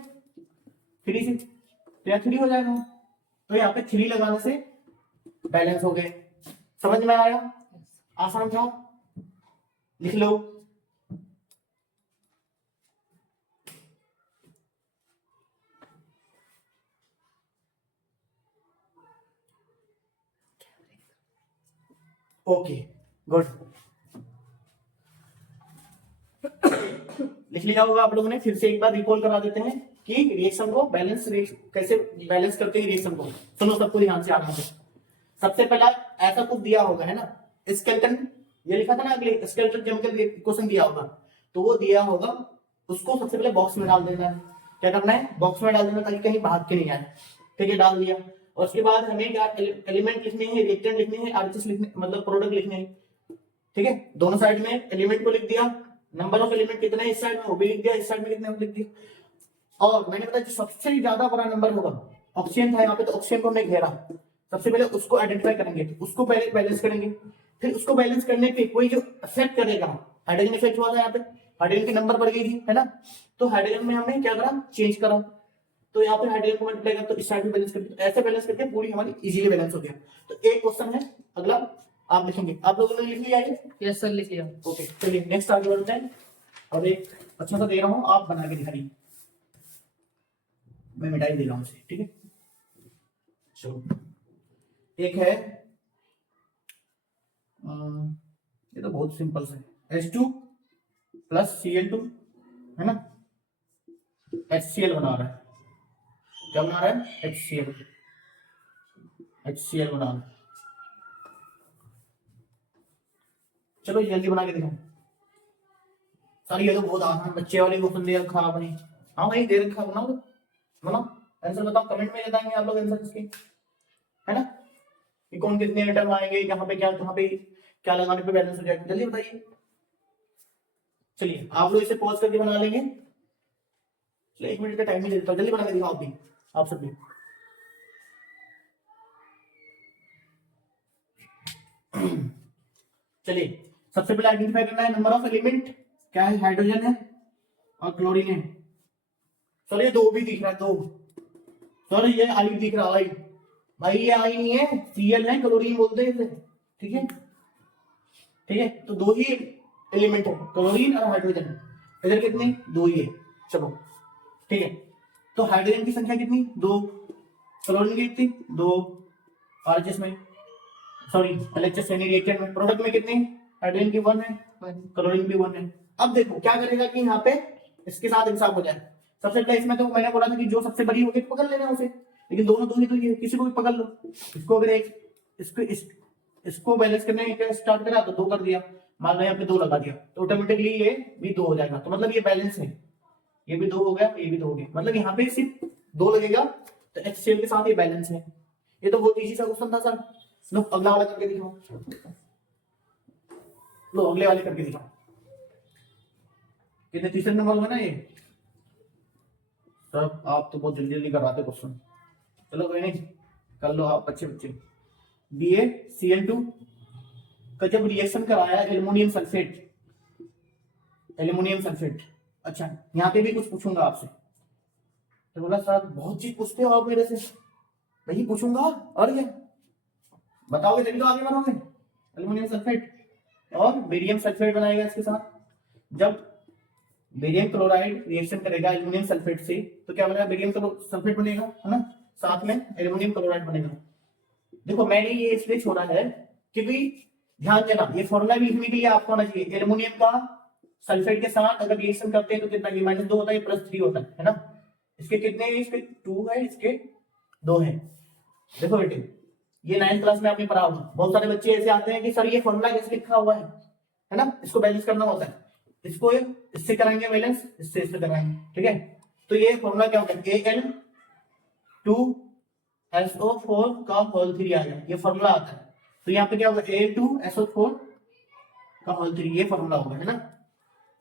3 से, तो यहाँ 3 हो जाएगा, तो यहाँ पे 3 लगाने से बैलेंस हो गए। समझ में आया, आसान था, लिख लो। ओके गुड, लिख लिया होगा आप लोगों ने। फिर से एक बार रिकॉल करा देते हैं कि रिएक्शन को कैसे बैलेंस करते हैं रिएक्शन को। सुनो सबको ध्यान से, आराम से। सबसे पहला ऐसा कुछ दिया होगा, है ना, स्केलेटन, ये लिखा था ना, अगले स्केलेटन केमिकल इक्वेशन दिया होगा, तो वो दिया होगा, उसको सबसे पहले बॉक्स में डाल देना है। क्या करना है, बॉक्स में डाल देना, ताकि कहीं भाग के नहीं आए। ठीक है, डाल दिया, और उसके बाद हमें क्या एलिमेंट लिखने हैं, रिएक्टेंट लिखने हैं, आरएचएस लिखने, मतलब प्रोडक्ट लिखने हैं। ठीक है, दोनों साइड में एलिमेंट को लिख दिया, नंबर ऑफ एलिमेंट कितने इस साइड में वो भी लिख दिया, इस साइड में कितने लिख दिया। और मैंने बताया जो सबसे ज्यादा बड़ा नंबर होगा, ऑक्सीजन था यहाँ पे, तो ऑक्सीजन को हमने घेरा, सबसे पहले उसको आइडेंटिफाई करेंगे, तो उसको पहले बैलेंस करेंगे, फिर उसको बैलेंस करने पे कोई जो अफेक्ट करेगा, हाइड्रोजन इफेक्ट हुआ था यहाँ पे, हाइड्रोजन की नंबर बढ़ गई थी, है ना, तो हाइड्रोजन में हमने क्या करा, चेंज करा, तो यहाँ पे हाइड्रोजन को मल्टीप्लाई कर, तो इस साइड में बैलेंस करके, तो ऐसे बैलेंस करके पूरी हमारी इजीली बैलेंस हो गया। तो एक क्वेश्चन है, अगला आप लिखेंगे, आप लोगों ने लिख लिया है? यस सर, लिख लिया। ओके, चलिए नेक्स्ट आगे बढ़ते हैं। और एक अच्छा सा दे रहा हूँ, आप बना के दिखाइए, मैं मिटाई दे रहा हूँ उसे, ठीक है। चलो, एक है ये तो बहुत सिंपल सा है, H2 प्लस Cl2, है ना, HCl बना रहा है, क्या बना रहा है, HCl बना रहा है। चलो जल्दी बना के दिखाओ सर, ये तो बहुत आसान बच्चे वाली क्वेश्चन दे रखा आपने। हाँ भाई दे रखा, बनाओ तो बनाओ, आंसर बताओ, कमेंट में बताएंगे आप लोग आंसर इसके, है ना, कि कौन कितने रिटर्न आएंगे, यहाँ पे क्या, कहाँ पे क्या लगाने पे बैलेंस हो जाएगा, जल्दी बताइए। चलिए आप लोग इसे पॉज करके बना लेंगे, चलिए 1 मिनट का टाइम ही देता हूँ, जल्दी बना के दिखाओ आप भी, आप सब भी। चलिए सबसे पहले आइडेंटिफाई करना है नंबर ऑफ एलिमेंट, क्या है, हाइड्रोजन है और क्लोरीन है। सर ये दो भी दिख रहा है, दो, सर ये आई दिख रहा है भाई, ये आई नहीं है, Cl है, क्लोरीन बोलते हैं इसे, ठीक है, ठीक है, तो दो ही एलिमेंट है, क्लोरीन और हाइड्रोजन, इधर कितने, दो ही है, चलो ठीक है। तो हाइड्रोजन की संख्या कितनी, दो, क्लोरीन की कितनी, दो, और जिसमें सॉरी एलएचएस यानी रिएक्टेंट में प्रोडक्ट में कितनी, हाइड्रोजन की 1 है, क्लोरीन भी 1 है। अब देखो क्या करेगा कि यहाँ पे इसके साथ इंसाफ हो जाए। सबसे पहले इसमें तो मैंने बोला था कि जो सबसे बड़ी होगी पकड़ लेना उसे, लेकिन दोनों दो ही तो ये किसी को भी पकड़ लो। इसको अगर एक इसको बैलेंस करने का स्टार्ट करा तो 2 कर दिया, मान लो यहाँ पे 2 लगा दिया, तो ऑटोमेटिकली ये भी 2 हो जाएगा, तो मतलब ये बैलेंस है, ये भी 2 हो गया, ये भी 2 हो गया, मतलब यहाँ पे सिर्फ 2 लगेगा, तो HCl के साथ ये बैलेंस है। ये तो बहुत इजी सा क्वेश्चन था सर। लो अगला वाला करके दिखाओ, लो अगले वाले करके दिखाओ, कितने तीसरे नंबर हुआ ना ये सर, आप तो बहुत जल्दी जल्दी करवाते क्वेश्चन, चलो कोई नहीं कर लो आप अच्छे बच्चे। BaCl2 का जब रिएक्शन कराया एल्युमिनियम सल्फेट, अच्छा यहाँ पे भी कुछ पूछूंगा आपसे, तो बोला सर बहुत चीज पूछते हो आप मेरे से, वही पूछूंगा और क्या, बताओगे तभी तो आगे बढ़ोगे। एल्युमिनियम सल्फेट और बेरियम सल्फेट बनाएगा इसके साथ, जब बेरियम क्लोराइड रिएक्शन करेगा एल्युमिनियम सल्फेट से तो क्या बनेगा, बेरियम सल्फेट बनेगा, है ना, साथ में एल्युमिनियम क्लोराइड बनेगा। देखो मैंने ये इसलिए छोड़ा है क्योंकि ध्यान देना ये फॉर्मूला भी लिखने के लिए आपको आना चाहिए, एल्युमिनियम का सल्फेट के साथ अगर रिएक्शन करते हैं तो कितना, ये -2 होता है, +3 होता है ना, इसके कितने हैं, इसके 2 है, इसके 2 है। देखो बेटे ये 9th क्लास में आपने पढ़ा होगा, बहुत सारे बच्चे ऐसे आते हैं कि सर ये फॉर्मूला कैसे लिखा हुआ है ना, इसको बैलेंस करना होता है, इसको इससे कराएंगे बैलेंस, इससे कराएंगे, ठीक है। तो ये फॉर्मूला क्या होता है, Al2SO4 का होल 3 आ गया, ये फॉर्मूला आता है। तो यहाँ पे क्या होगा, A2SO4 का होल 3, ये फॉर्मूला होगा, है ना,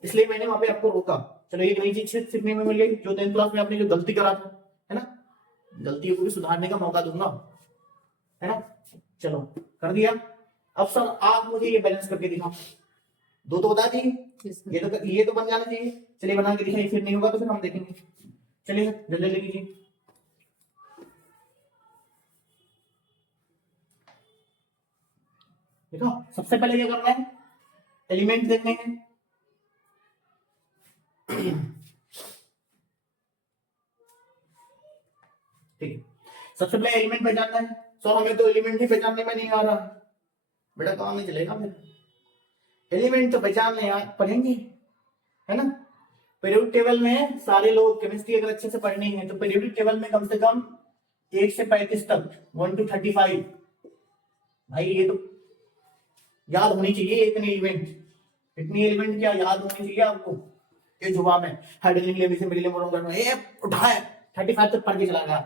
इसलिए मैंने वहां पे आपको रोका। चलो एक नई चीज सीखने में मिल गई, जो 10th क्लास में आपने जो गलती करा था, है ना, गलतियों को भी सुधारने का मौका दूंगा, है ना। चलो कर दिया। अब सर आप मुझे ये बैलेंस करके दिखाओ, 2 तो बता दीजिए, ये तो बन जाना चाहिए, चलिए बना के दिखाइए, फिर नहीं होगा तो फिर हम देखेंगे, चलिए जल्दी जल्दी कीजिए। देखो सबसे पहले क्या करना है, एलिमेंट देखने हैं, ठीक है, सबसे पहले एलिमेंट पहचानना है। सर हमें तो एलिमेंट ही पहचानने में नहीं आ रहा, बेटा काम नहीं चलेगा, फिर एलिमेंट तो पहचानने पढ़ेंगे, है ना। पीरियोडिक टेबल में सारे लोग केमिस्ट्री अगर अच्छे से पढ़नी है तो पीरियोडिक टेबल में कम से कम 1 से 35 तक 1 to 35 भाई ये तो याद होनी चाहिए, इतनी एलिमेंट क्या याद होनी चाहिए आपको। ये जुबान में हाइड्रोजन लेवल से मिडियम बोरोन ये उठाए 35 तक पढ़ के चला गया,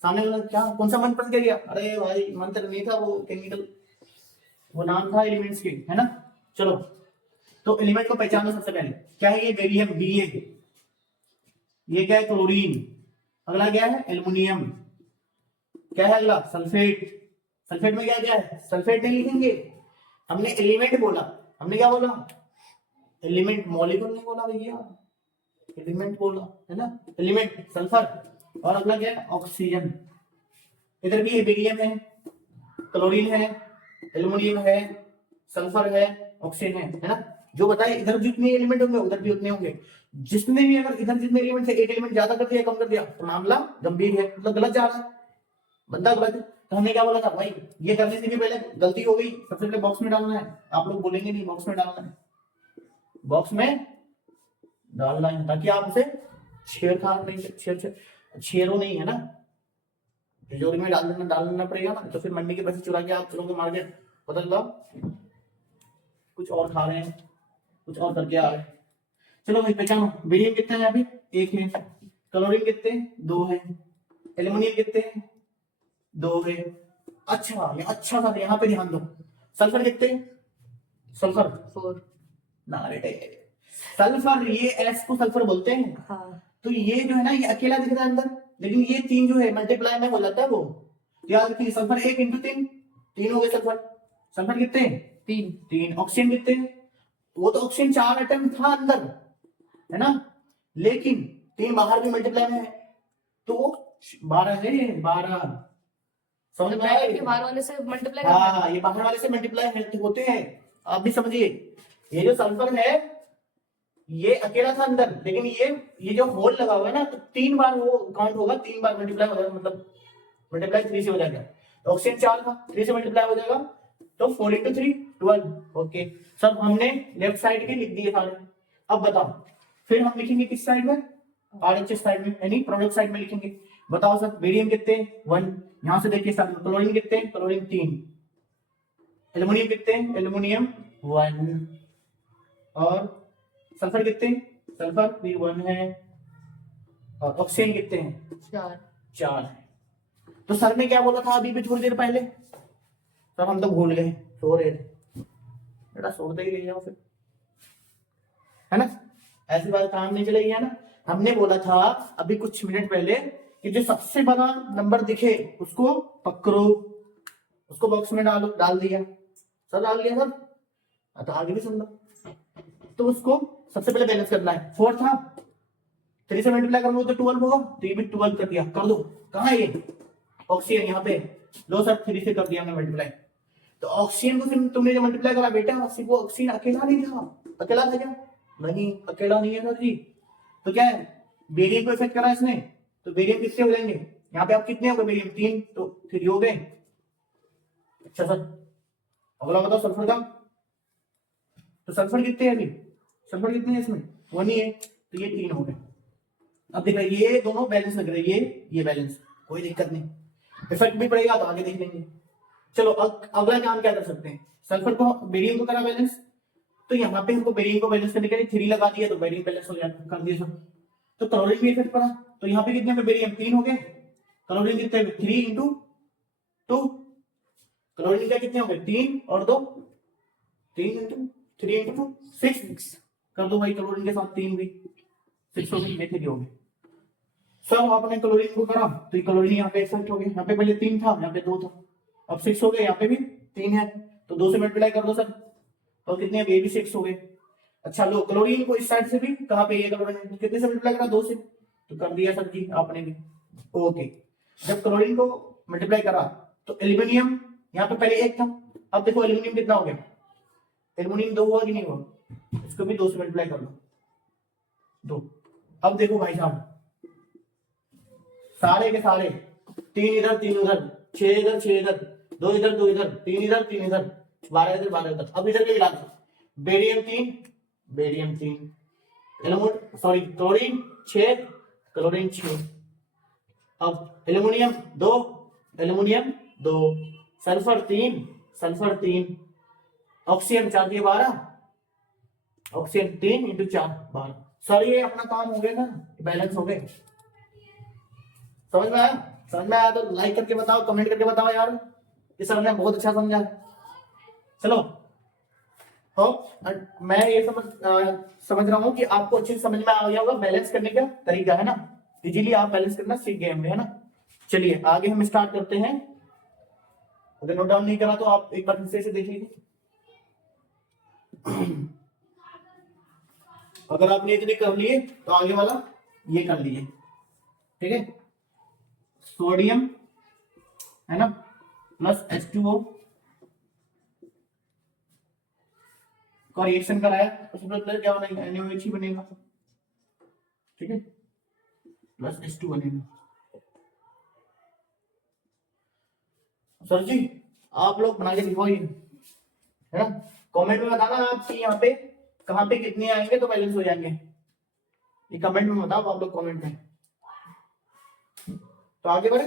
सामने वाला क्या कौन सा मंत्र पढ़ गया, अरे भाई मंत्र नहीं था वो, केमिकल वो नाम था एलिमेंट्स के, है ना। चलो तो एलिमेंट को पहचानो सबसे पहले, क्या है ये बेरियम, Ba ये क्या है? क्लोरीन। अगला क्या है? एल्युमिनियम। क्या है अगला? सल्फेट। सल्फेट में क्या क्या है? सल्फेट नहीं लिखेंगे, हमने एलिमेंट बोला। हमने क्या बोला? एलिमेंट, मॉलिक्यूल नहीं बोला भैया, एलिमेंट बोला है ना। Element sulphur. और अगला क्या है? ऑक्सीजन। इधर भी बेरियम है, क्लोरीन है, एल्युमिनियम है, सल्फर है, ऑक्सीजन है ना। जो बताए इधर जितने एलिमेंट होंगे उधर भी उतने होंगे। जिसने भी अगर इधर जितने एलिमेंट है एक एलिमेंट ज्यादा कर दिया कम कर दिया तो मामला गंभीर है, मतलब गलत जा रहा है, बंदा गलत है। तो हमने क्या बोला था भाई, ये करने से भी पहले गलती हो गई, सबसे पहले बॉक्स में डालना है। आप लोग बोलेंगे नहीं, बॉक्स में डालना है, बॉक्स में डालना है, ताकि आप उसे छेड़खाड़ नहीं, छेड़ो नहीं, है ना। तिजोरी में डालना पड़ेगा ना, तो फिर मंडी के पैसे चुरा के आप चलोगे मार्केट, पता चला कुछ और खा रहे हैं, कुछ और करके आ रहे हैं। चलो भाई पहचानो, बेरियम कितने हैं यहाँ पे? 1 है। क्लोरीन कितने? 2 है। एल्युमिनियम कितने? 2 है। अच्छा, ये अच्छा सा यहाँ पे ध्यान दो। सल्फर कितने? सल्फर 4। ना बेटे, सल्फर, ये एस को सल्फर बोलते हैं। हाँ, तो ये जो है ना, ये अकेला दिख रहा है अंदर, लेकिन ये 3 जो है मल्टीप्लाई में हो जाता है वो। याद रखिए, सल्फर 1 इंटू 3, 3 हो गए सल्फर। सल्फर कितने? 3। 3। ऑक्सीजन कितने? वो तो ऑक्सीजन 4 एटम था अंदर, है ना, लेकिन 3 बाहर भी मल्टीप्लाई में है, तो 12 है, 12। समझ में आया? ब्रैकेट के बाहर वाले से मल्टीप्लाई करना है। हाँ, ये बाहर वाले से मल्टीप्लाई होते हैं। आप भी समझिए, ये जो सल्फर है ये अकेला था अंदर, लेकिन ये जो होल लगा हुआ है ना, तो 3 बार वो काउंट होगा, 3 बार मल्टीप्लाई हो जाएगा, मतलब मल्टीप्लाई 3 से हो जाएगा। तो ऑक्सीजन 4 था, 3 से मल्टीप्लाई हो जाएगा, तो 4 इंटू 3 12। ओके, सब हमने लेफ्ट साइड के लिख दिए सारे। अब बताओ, फिर हम लिखेंगे किस साइड में? आरएचएस साइड में, यानी प्रोडक्ट साइड में लिखेंगे। बताओ सर, बेरियम कितने? 1। यहां से देखिए सर, क्लोरीन कितने? क्लोरीन 3। एल्युमिनियम कितने? एल्युमिनियम 1। और सल्फर कितने? सल्फर भी 1 है। और ऑक्सीजन कितने हैं? 4। 4 है। तो सर ने क्या बोला था अभी भी थोड़ी देर पहले? सर हम तो भूल गए, सो रहे थे बेटा, सोते ही रह जाओ फिर, है ना। ऐसी बात काम नहीं चलेगी, है ना। हमने बोला था अभी कुछ मिनट पहले कि जो सबसे बड़ा नंबर दिखे उसको पकड़ो, उसको बॉक्स में डालो। डाल दिया सर, डाल दिया सर। तो आगे भी सुन लो। तो उसको सबसे पहले बैलेंस करना है। 4 था, 3 से मल्टीप्लाई करोगे तो 12 होगा, तो ये भी 12 कर दिया। कर दो, कहाँ है ये? ऑक्सीजन यहाँ पे। लो सर, 3 से कर दिया हमने मल्टीप्लाई। तो ऑक्सीजन को फिर तुमने जो मल्टीप्लाई करा बेटा, वो ऑक्सीजन अकेला नहीं था। अकेला था क्या? नहीं, अकेला नहीं है सर जी। तो क्या है, बेरियम को इफेक्ट करा इसने, तो बेरियम कितने हो जाएंगे? यहाँ पे आप कितने हो गए? बेरियम 3, तो 3 हो गए। अच्छा सर, अगला बताओ सल्फर का। तो सल्फर कितने हैं अभी? सल्फर कितने हैं इसमें? 1 ही है, तो ये 3 हो गए। अब देखो ये दोनों बैलेंस लग रहे हैं, ये बैलेंस, कोई दिक्कत नहीं। इफेक्ट भी पड़ेगा तो आगे देख लेंगे। चलो अगला काम क्या कर सकते हैं? सल्फर को, बेरियम को करा बैलेंस, तो यहाँ पे हमको बेरियम को बैलेंस करने के लिए 3 लगा दिया, तो बेरियम बैलेंस हो जाता, कर दिया सब। तो क्लोरीन भी इफेक्ट पड़ा, तो यहाँ पे कितने पे बेरियम? 3 हो गए। क्लोरीन कितने? 3 इंटू 2। क्लोरीन का कितने हो गए? 3 और 2, 3 इंटू 3 इंटू 2 6 कर दो भाई, क्लोरीन के साथ 3 भी 6 हो गई, ये 3 हो गए। सब आपने क्लोरीन को करा, तो क्लोरीन यहाँ पे इफेक्ट हो गया। यहाँ पे पहले 3 था, यहाँ पे 2 था, अब 6 हो गए। यहाँ पे भी 3 है, तो 2 से मल्टीप्लाई कर दो सर, और कितने? अब ये भी 6 हो गए। अच्छा लो, क्लोरीन को इस साइड से भी, कहाँ पे ये क्लोरीन कितने से मल्टीप्लाई करा? 2 से, तो कर दिया सर जी आपने भी। ओके, जब क्लोरीन को मल्टीप्लाई करा तो एल्यूमिनियम यहाँ पे पहले 1 था, अब देखो एल्यूमिनियम कितना हो गया? एल्यूमिनियम 2 हुआ कि नहीं हुआ? इसको भी 2 से मल्टीप्लाई कर लो, 2। अब देखो भाई साहब, सारे के सारे 3 इधर 3 उधर, 6 इधर 6 इधर, 2 इधर 2 इधर, 3 इधर 3 इधर, 12 इधर 12 इधर। अब इधर के मिला दो, barium 3, barium 3, sorry chlorine 6, chlorine 6। अब aluminium 2, aluminium 2, sulphur 3, sulphur 3, oxygen 4 दिए 12, ऑक्सीजन 3 इंटू 4 12। सर ये अपना काम हो गया ना, बैलेंस हो गए। समझ में आया? समझ में आया तो लाइक करके बताओ, कमेंट करके बताओ यार, ये सर ने बहुत अच्छा समझा। चलो हो। मैं ये समझ रहा हूँ कि आपको अच्छे से समझ में आ गया होगा बैलेंस करने का तरीका, है ना। इजीली आप बैलेंस करना सीख गए होंगे, है ना। चलिए आगे हम स्टार्ट करते हैं। अगर नोट डाउन नहीं करा तो आप एक बार फिर से इसे देख लीजिए। अगर आपने इतने कर लिए तो आगे वाला ये कर लिए, ठीक है। सोडियम, है ना, प्लस H2O का रिएक्शन कराया तो सबसे पहले क्या बनेगा, NaOH ही बनेगा, ठीक है, प्लस H2 बनेगा। सर जी आप लोग बना के दिखाओ ये, है ना। कमेंट में बताना आप कि यहाँ पे कहाँ पे कितने आएंगे तो बैलेंस हो जाएंगे, ये कमेंट में बताओ आप लोग, कमेंट में। तो आगे बढ़े,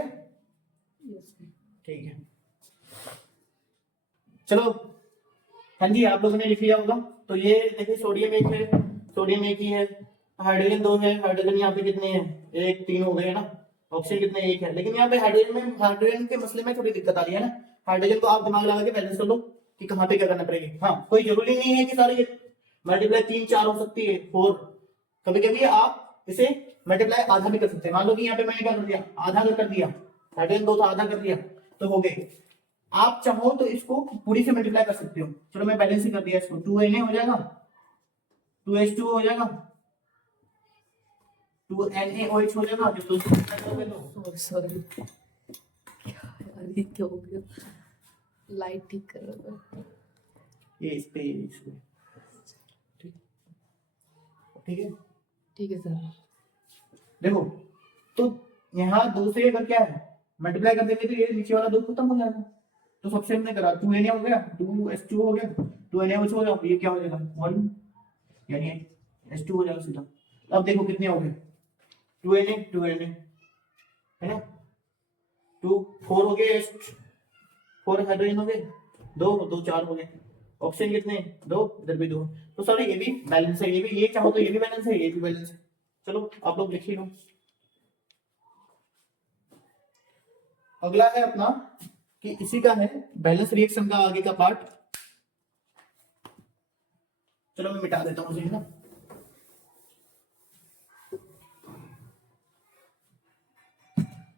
ठीक है। चलो हाँ जी, आप लोगों ने लिख लिया होगा। तो ये देखिए सोडियम एक है, सोडियम एक ही है, हाइड्रोजन दो है, हाइड्रोजन यहाँ पे कितने हैं, एक तीन हो गए, है ना। ऑक्सीजन कितने, एक है। लेकिन यहाँ पे हाइड्रोजन के मसले में थोड़ी दिक्कत आ रही है ना। हाइड्रोजन को आप दिमाग लगा के बैलेंस कर लो कि कहाँ पे क्या करना पड़ेगा। हाँ, कोई जरूरी नहीं है कि सारी मल्टीप्लाई 3 4 हो सकती है, 4। कभी कभी आप इसे मल्टीप्लाई आधा भी कर सकते हैं। मान लो कि यहाँ पे मैंने क्या कर दिया, आधा कर दिया, हाइड्रोजन दो था, आधा कर दिया तो हो गए। आप चाहो तो इसको पूरी से मल्टीप्लाई कर सकते हो। चलो मैं बैलेंस ही कर दिया इसको, 2Na हो जाएगा, 2H2O हो जाएगा, 2NaOH हो जाएगा, जब दोस्तों तो सॉरी यार, ये क्या हो गया, लाइट ठीक कर रहा था। ये इस पे ठीक, ठीक है, ठीक है सर। देखो तो यहाँ दो से अगर क्या है मल्टीप्लाई कर देंगे तो ये नीचे वाला दो खत्म हो जाएगा। तो सबसे हमने करा 2Na हो गया, 2H2O हो गया, 2NaOH हो गया, ये क्या हो जाएगा 1, यानी H2 हो जाएगा सीधा। अब देखो कितने हो गए, 2Na है ना, 2 4 हो गए, 4 हाइड्रोजन हो गए, 2 4 हो गए, ऑक्सीजन कितने 2, इधर भी 2। तो सॉरी ये भी बैलेंस है, ये भी, ये चाहो तो ये भी बैलेंस है, ये भी बैलेंस है। चलो आप लोग लिख ही लो। अगला है अपना कि इसी का है बैलेंस रिएक्शन का आगे का पार्ट। चलो मैं मिटा देता हूँ मुझे, है ना।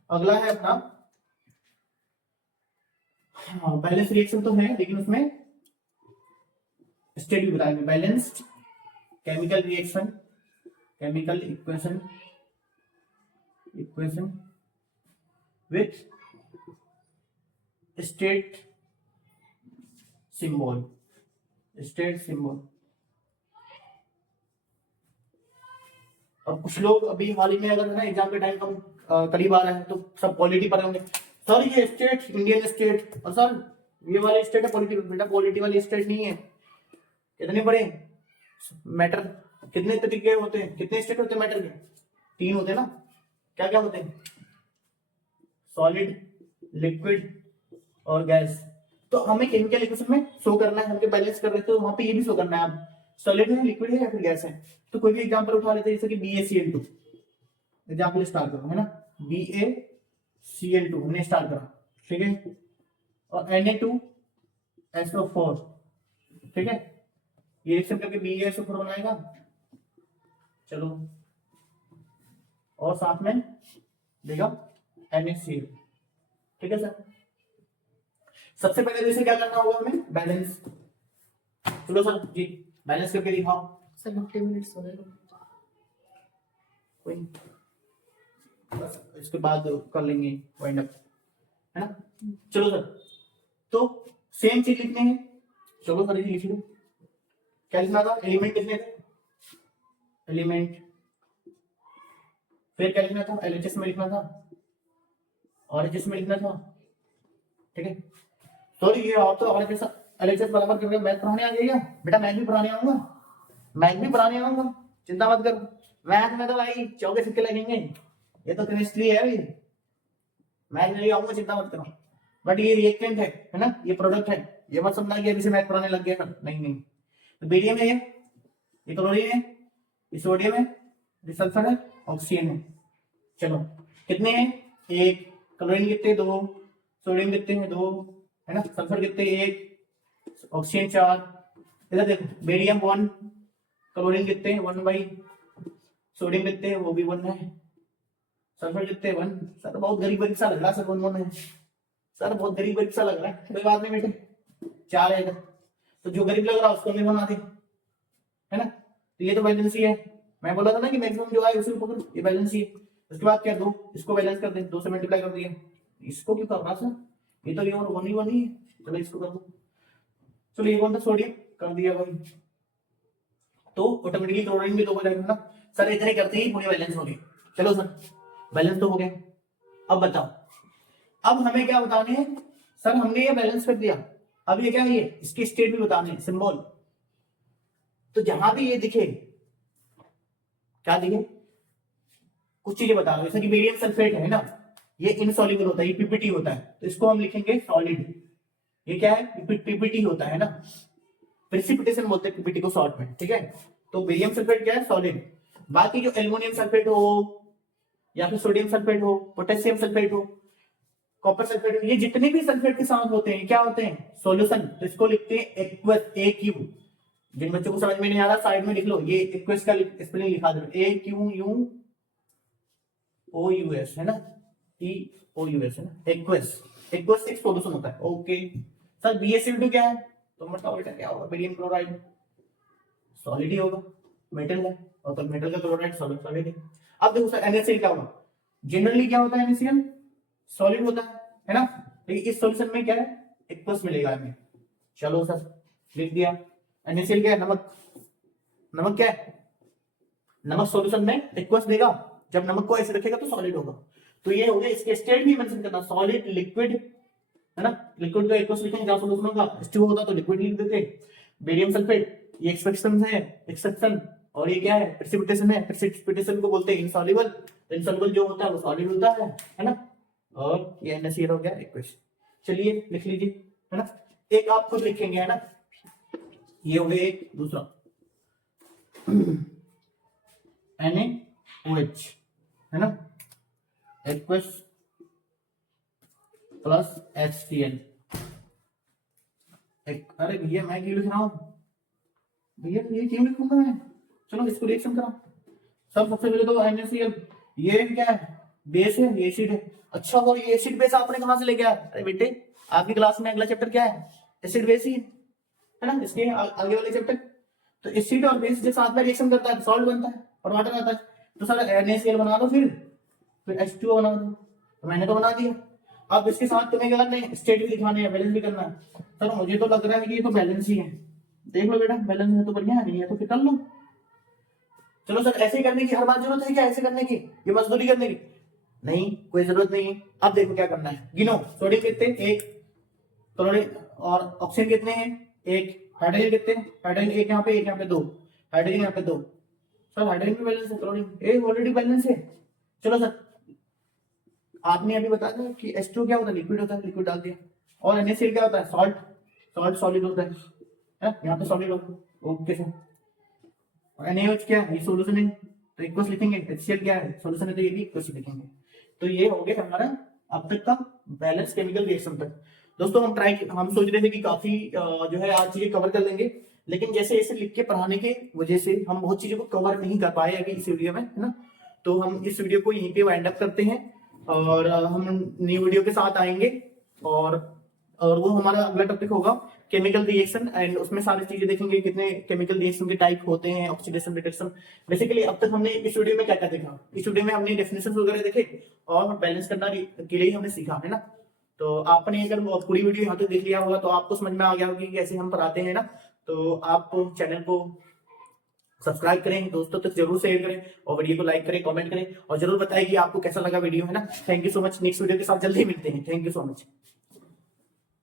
अगला है अपना, हाँ बैलेंस रिएक्शन तो है लेकिन उसमें स्टेट भी बताएंगे। Balanced chemical reaction, chemical equation with state symbol, अब कुछ लोग अभी हाल ही में अगर है ना एग्जाम के टाइम कम करीब आ रहा है तो सब पॉलिटी पर होंगे, सर ये स्टेट इंडियन स्टेट, और सर ये वाली स्टेट है पॉलिटी, बेटा पॉलिटी वाली स्टेट नहीं है। कितने बड़े मैटर, कितने तरीके होते हैं, कितने स्टेट होते हैं मैटर के, 3 होते हैं ना। क्या क्या होते हैं, सॉलिड, लिक्विड और गैस। तो हमें केमिकल इक्वेशन में शो करना है, हम बैलेंस कर रहे थे तो वहां पे ये भी शो करना है, आप सॉलिड है, लिक्विड है या फिर गैस है। तो कोई भी एग्जांपल उठा लेते हैं जैसे कि BaCl2 एग्जांपल स्टार्ट करो, है ना, BaCl2 हमने स्टार्ट करा, ठीक है, और Na2SO4, ठीक है, ये रिएक्शन करके BaSO4 बनाएगा। चलो और साथ में देगा NaCl, ठीक है सर। सबसे पहले जैसे क्या करना होगा हमें, बैलेंस। चलो सर जी बैलेंस करके दिखाओ। सर 50 मिनट्स हो गए, कोई बस इसके बाद कर लेंगे वाइंड अप, है ना। चलो सर तो सेम चीज लिखने हैं, चलो सर लिख लो। क्या लिखना था, एलिमेंट कितने थे, एलिमेंट, फिर क्या लिखना था, LHS में लिखना था, RHS में लिखना था, ठीक है। सॉरी ये आप तो LHS बराबर करके मैथ पढ़ाने आ गया बेटा, मैथ भी पढ़ाने आऊंगा, चिंता मत करो। मैथ में तो भाई चौके सिक्के लगेंगे, ये तो केमिस्ट्री है अभी, मैथ में भी आऊंगा, चिंता मत करो। बट ये रिएक्टेंट है ना, ये प्रोडक्ट है, ये मत समझना कि अभी से मैथ पढ़ाने लग गया सर, नहीं। तो बेरियम है, ये क्लोरीन है, ये सोडियम है, ये सल्फर है, ऑक्सीजन है। चलो कितने हैं, एक, क्लोरीन कितने 2, सोडियम कितने हैं 2, है ना, सल्फर कितने 1, ऑक्सीजन 4, इधर देखो, बेरियम 1, क्लोरीन कितने 1/, सोडियम कितने हैं, वो भी 1 है, सल्फर कितने 1। सर बहुत गरीब सा लग रहा है सर, 1 1 है सर, बहुत गरीब सा लग रहा है। कोई बात नहीं बेटे, 4 है इधर, तो जो गरीब लग रहा है उसको हमने बना दे, है ना। तो ये तो बैलेंसी है, मैं बोला था ना कि मैक्सिमम जो है उसी को पकड़, ये बैलेंसी है। उसके बाद क्या, 2, इसको बैलेंस कर दे, 2 से मल्टीप्लाई कर दिया। इसको क्यों कर रहा सर, ये तो ये और 1 ही 1 ही है, चलो इसको कर दो। चलो ये कौन था, सोडियम, कर दिया भाई, तो ऑटोमेटिकली क्लोरीन भी 2 हो जाएगा ना सर। इतने करते ही पूरी बैलेंस हो गई। चलो सर, बैलेंस तो हो गया। अब बताओ, अब हमें क्या बताने हैं सर, हमने ये बैलेंस कर दिया, अब ये क्या है, ये इसकी स्टेट भी बताने, सिंबल। तो जहां भी ये दिखे, क्या दिखे, कुछ चीजें बता रहे, जैसे कि बेरियम सल्फेट है ना, ये इनसॉल्युबल होता है, ये पीपीटी होता है, तो इसको हम लिखेंगे सॉलिड। ये क्या है, पीपीटी होता है ना, प्रेसिपिटेशन बोलते हैं पीपीटी को शॉर्ट में, ठीक है। तो बेरियम सल्फेट क्या है, सॉलिड। बाकी जो एल्युमिनियम सल्फेट हो, या फिर सोडियम सल्फेट हो, पोटेशियम सल्फेट हो, कॉपर सल्फेट हो, ये जितने भी सल्फेट के साथ होते हैं क्या होते हैं, सॉल्यूशन। तो इसको लिखते हैं एक्वस, AQ। जिन बच्चों को समझ में नहीं आ रहा साइड में लिख लो, ये एक्वस का स्पेलिंग लिखा दो, AQUOUS है ना, TOUS है ना, एक्वस। एक्वस एक सॉल्यूशन होता है, ओके। सर BaCl2 क्या है, तो बताओ बेटा क्या होगा, बेरियम क्लोराइड, सॉलिड ही होगा, मेटल है, और तो मेटल का क्लोराइड सॉलिड है। अब देखो सर NaCl क्या होगा, जनरली क्या होता है, NaCl सॉलिड होता है ना, लेकिन इस सॉल्यूशन में क्या है, एक्वस मिलेगा हमें। चलो सर लिख दिया, NaCl क्या है, नमक। नमक क्या है, नमक सॉल्यूशन में एक्वस देगा, जब नमक को ऐसे रखेगा तो सॉलिड होगा। तो ये हो गया, इसके स्टेट भी मेंशन करना, सॉलिड, लिक्विड, है ना। लिक्विड का एक्वस लिखेंगे जहां सॉल्यूशन होगा, H2O होता तो लिक्विड लिख देते। बेरियम सल्फेट, ये एक्सपेक्शन है, एक्सेप्शन, और ये क्या है, प्रेसिपिटेशन है। प्रेसिपिटेशन को बोलते हैं इनसॉल्युबल, इनसॉल्युबल जो होता है वो सॉलिड होता है ना। और ये NaCl हो गया एक्वस। चलिए लिख लीजिए, है ना। एक आप खुद लिखेंगे, है ना, ये हो गया एक, दूसरा NaOH, है ना, एक्वस प्लस HCl। अरे भैया मैं क्यों लिख रहा हूं भैया, ये क्यों लिखूंगा मैं, चलो इसको रिएक्शन करा। सब सबसे पहले तो NaCl, ये क्या है, बेस है, ये एसिड है। अच्छा, और ये एसिड बेस आपने कहां से लेके आया, अरे बेटे आपकी क्लास में अगला चैप्टर क्या है, एसिड बेस ही है ना, इसके आगे वाले चैप्टर। तो एसिड और बेस जब साथ में रिएक्शन करता है सॉल्ट बनता है और वाटर आता है। तो सर NaCl बना दो, फिर H2O बना दो, तो मैंने तो बना दिया। अब इसके साथ तुम्हें क्या करना है, स्टेट भी दिखाने हैं, बैलेंस भी करना है। सर मुझे तो लग रहा है कि ये तो बैलेंस ही है, देख लो बेटा, बैलेंस है तो बढ़िया है, नहीं है तो फिर कर लो। चलो सर ऐसे ही करने की हर बार जरूरत है क्या, ऐसे करने की, ये मजदूरी करने की नहीं, कोई जरूरत नहीं है। अब देखो क्या करना है, गिनो, सोडियम कितने, 1, क्लोरीन और ऑक्सीजन कितने हैं, 1, हाइड्रोजन कितने, हाइड्रोजन 1 यहाँ पे, 1 यहाँ पे, 2, हाइड्रोजन यहाँ पे 2। सर हाइड्रोजन भी बैलेंस है, क्लोरीन एक ऑलरेडी बैलेंस है। चलो सर आपने अभी बता दिया कि H2 क्या होता है, लिक्विड होता है, लिक्विड डाल दिया। और NaCl क्या होता है, सॉल्ट, सॉल्ट सॉलिड होता है, यहाँ पे सॉलिड होता है, ओके सर। और NaOH क्या है, ये सॉल्यूशन है, तो इक्वस लिखेंगे। HCl क्या है, सॉल्यूशन है, तो ये भी इक्वस लिखेंगे। तो ये हो गया हमारा अब तक का बैलेंस केमिकल रिएक्शन तक। दोस्तों हम सोच रहे थे कि काफी जो है आज चीजें कवर कर लेंगे, लेकिन जैसे ऐसे लिख के पढ़ाने की वजह से हम बहुत चीजों को कवर नहीं कर पाए अभी इस वीडियो में, है ना। तो हम इस वीडियो को यहीं पे वाइंड अप करते हैं और हम न्यू वीडियो के साथ आएंगे और वो हमारा अगला टॉपिक होगा केमिकल रिएक्शन, एंड उसमें सारी चीजें देखेंगे कितने केमिकल रिएक्शन के टाइप होते हैं, ऑक्सीडेशन रिडक्शन। बेसिकली अब तक हमने इस वीडियो में क्या क्या देखा, इस वीडियो में हमने डेफिनेशन वगैरह देखे और बैलेंस करना के लिए हमने सीखा, है ना। तो आपने अगर पूरी वीडियो यहाँ तक देख लिया होगा तो आपको समझ में आ गया होगा कि कैसे हम पढ़ाते हैं ना। तो आप चैनल को सब्सक्राइब करें, दोस्तों तक जरूर शेयर करें और वीडियो को लाइक करें, कमेंट करें और जरूर बताएं कि आपको कैसा लगा वीडियो, है ना। Thank you so much, next video के साथ जल्दी मिलते हैं, थैंक यू सो मच।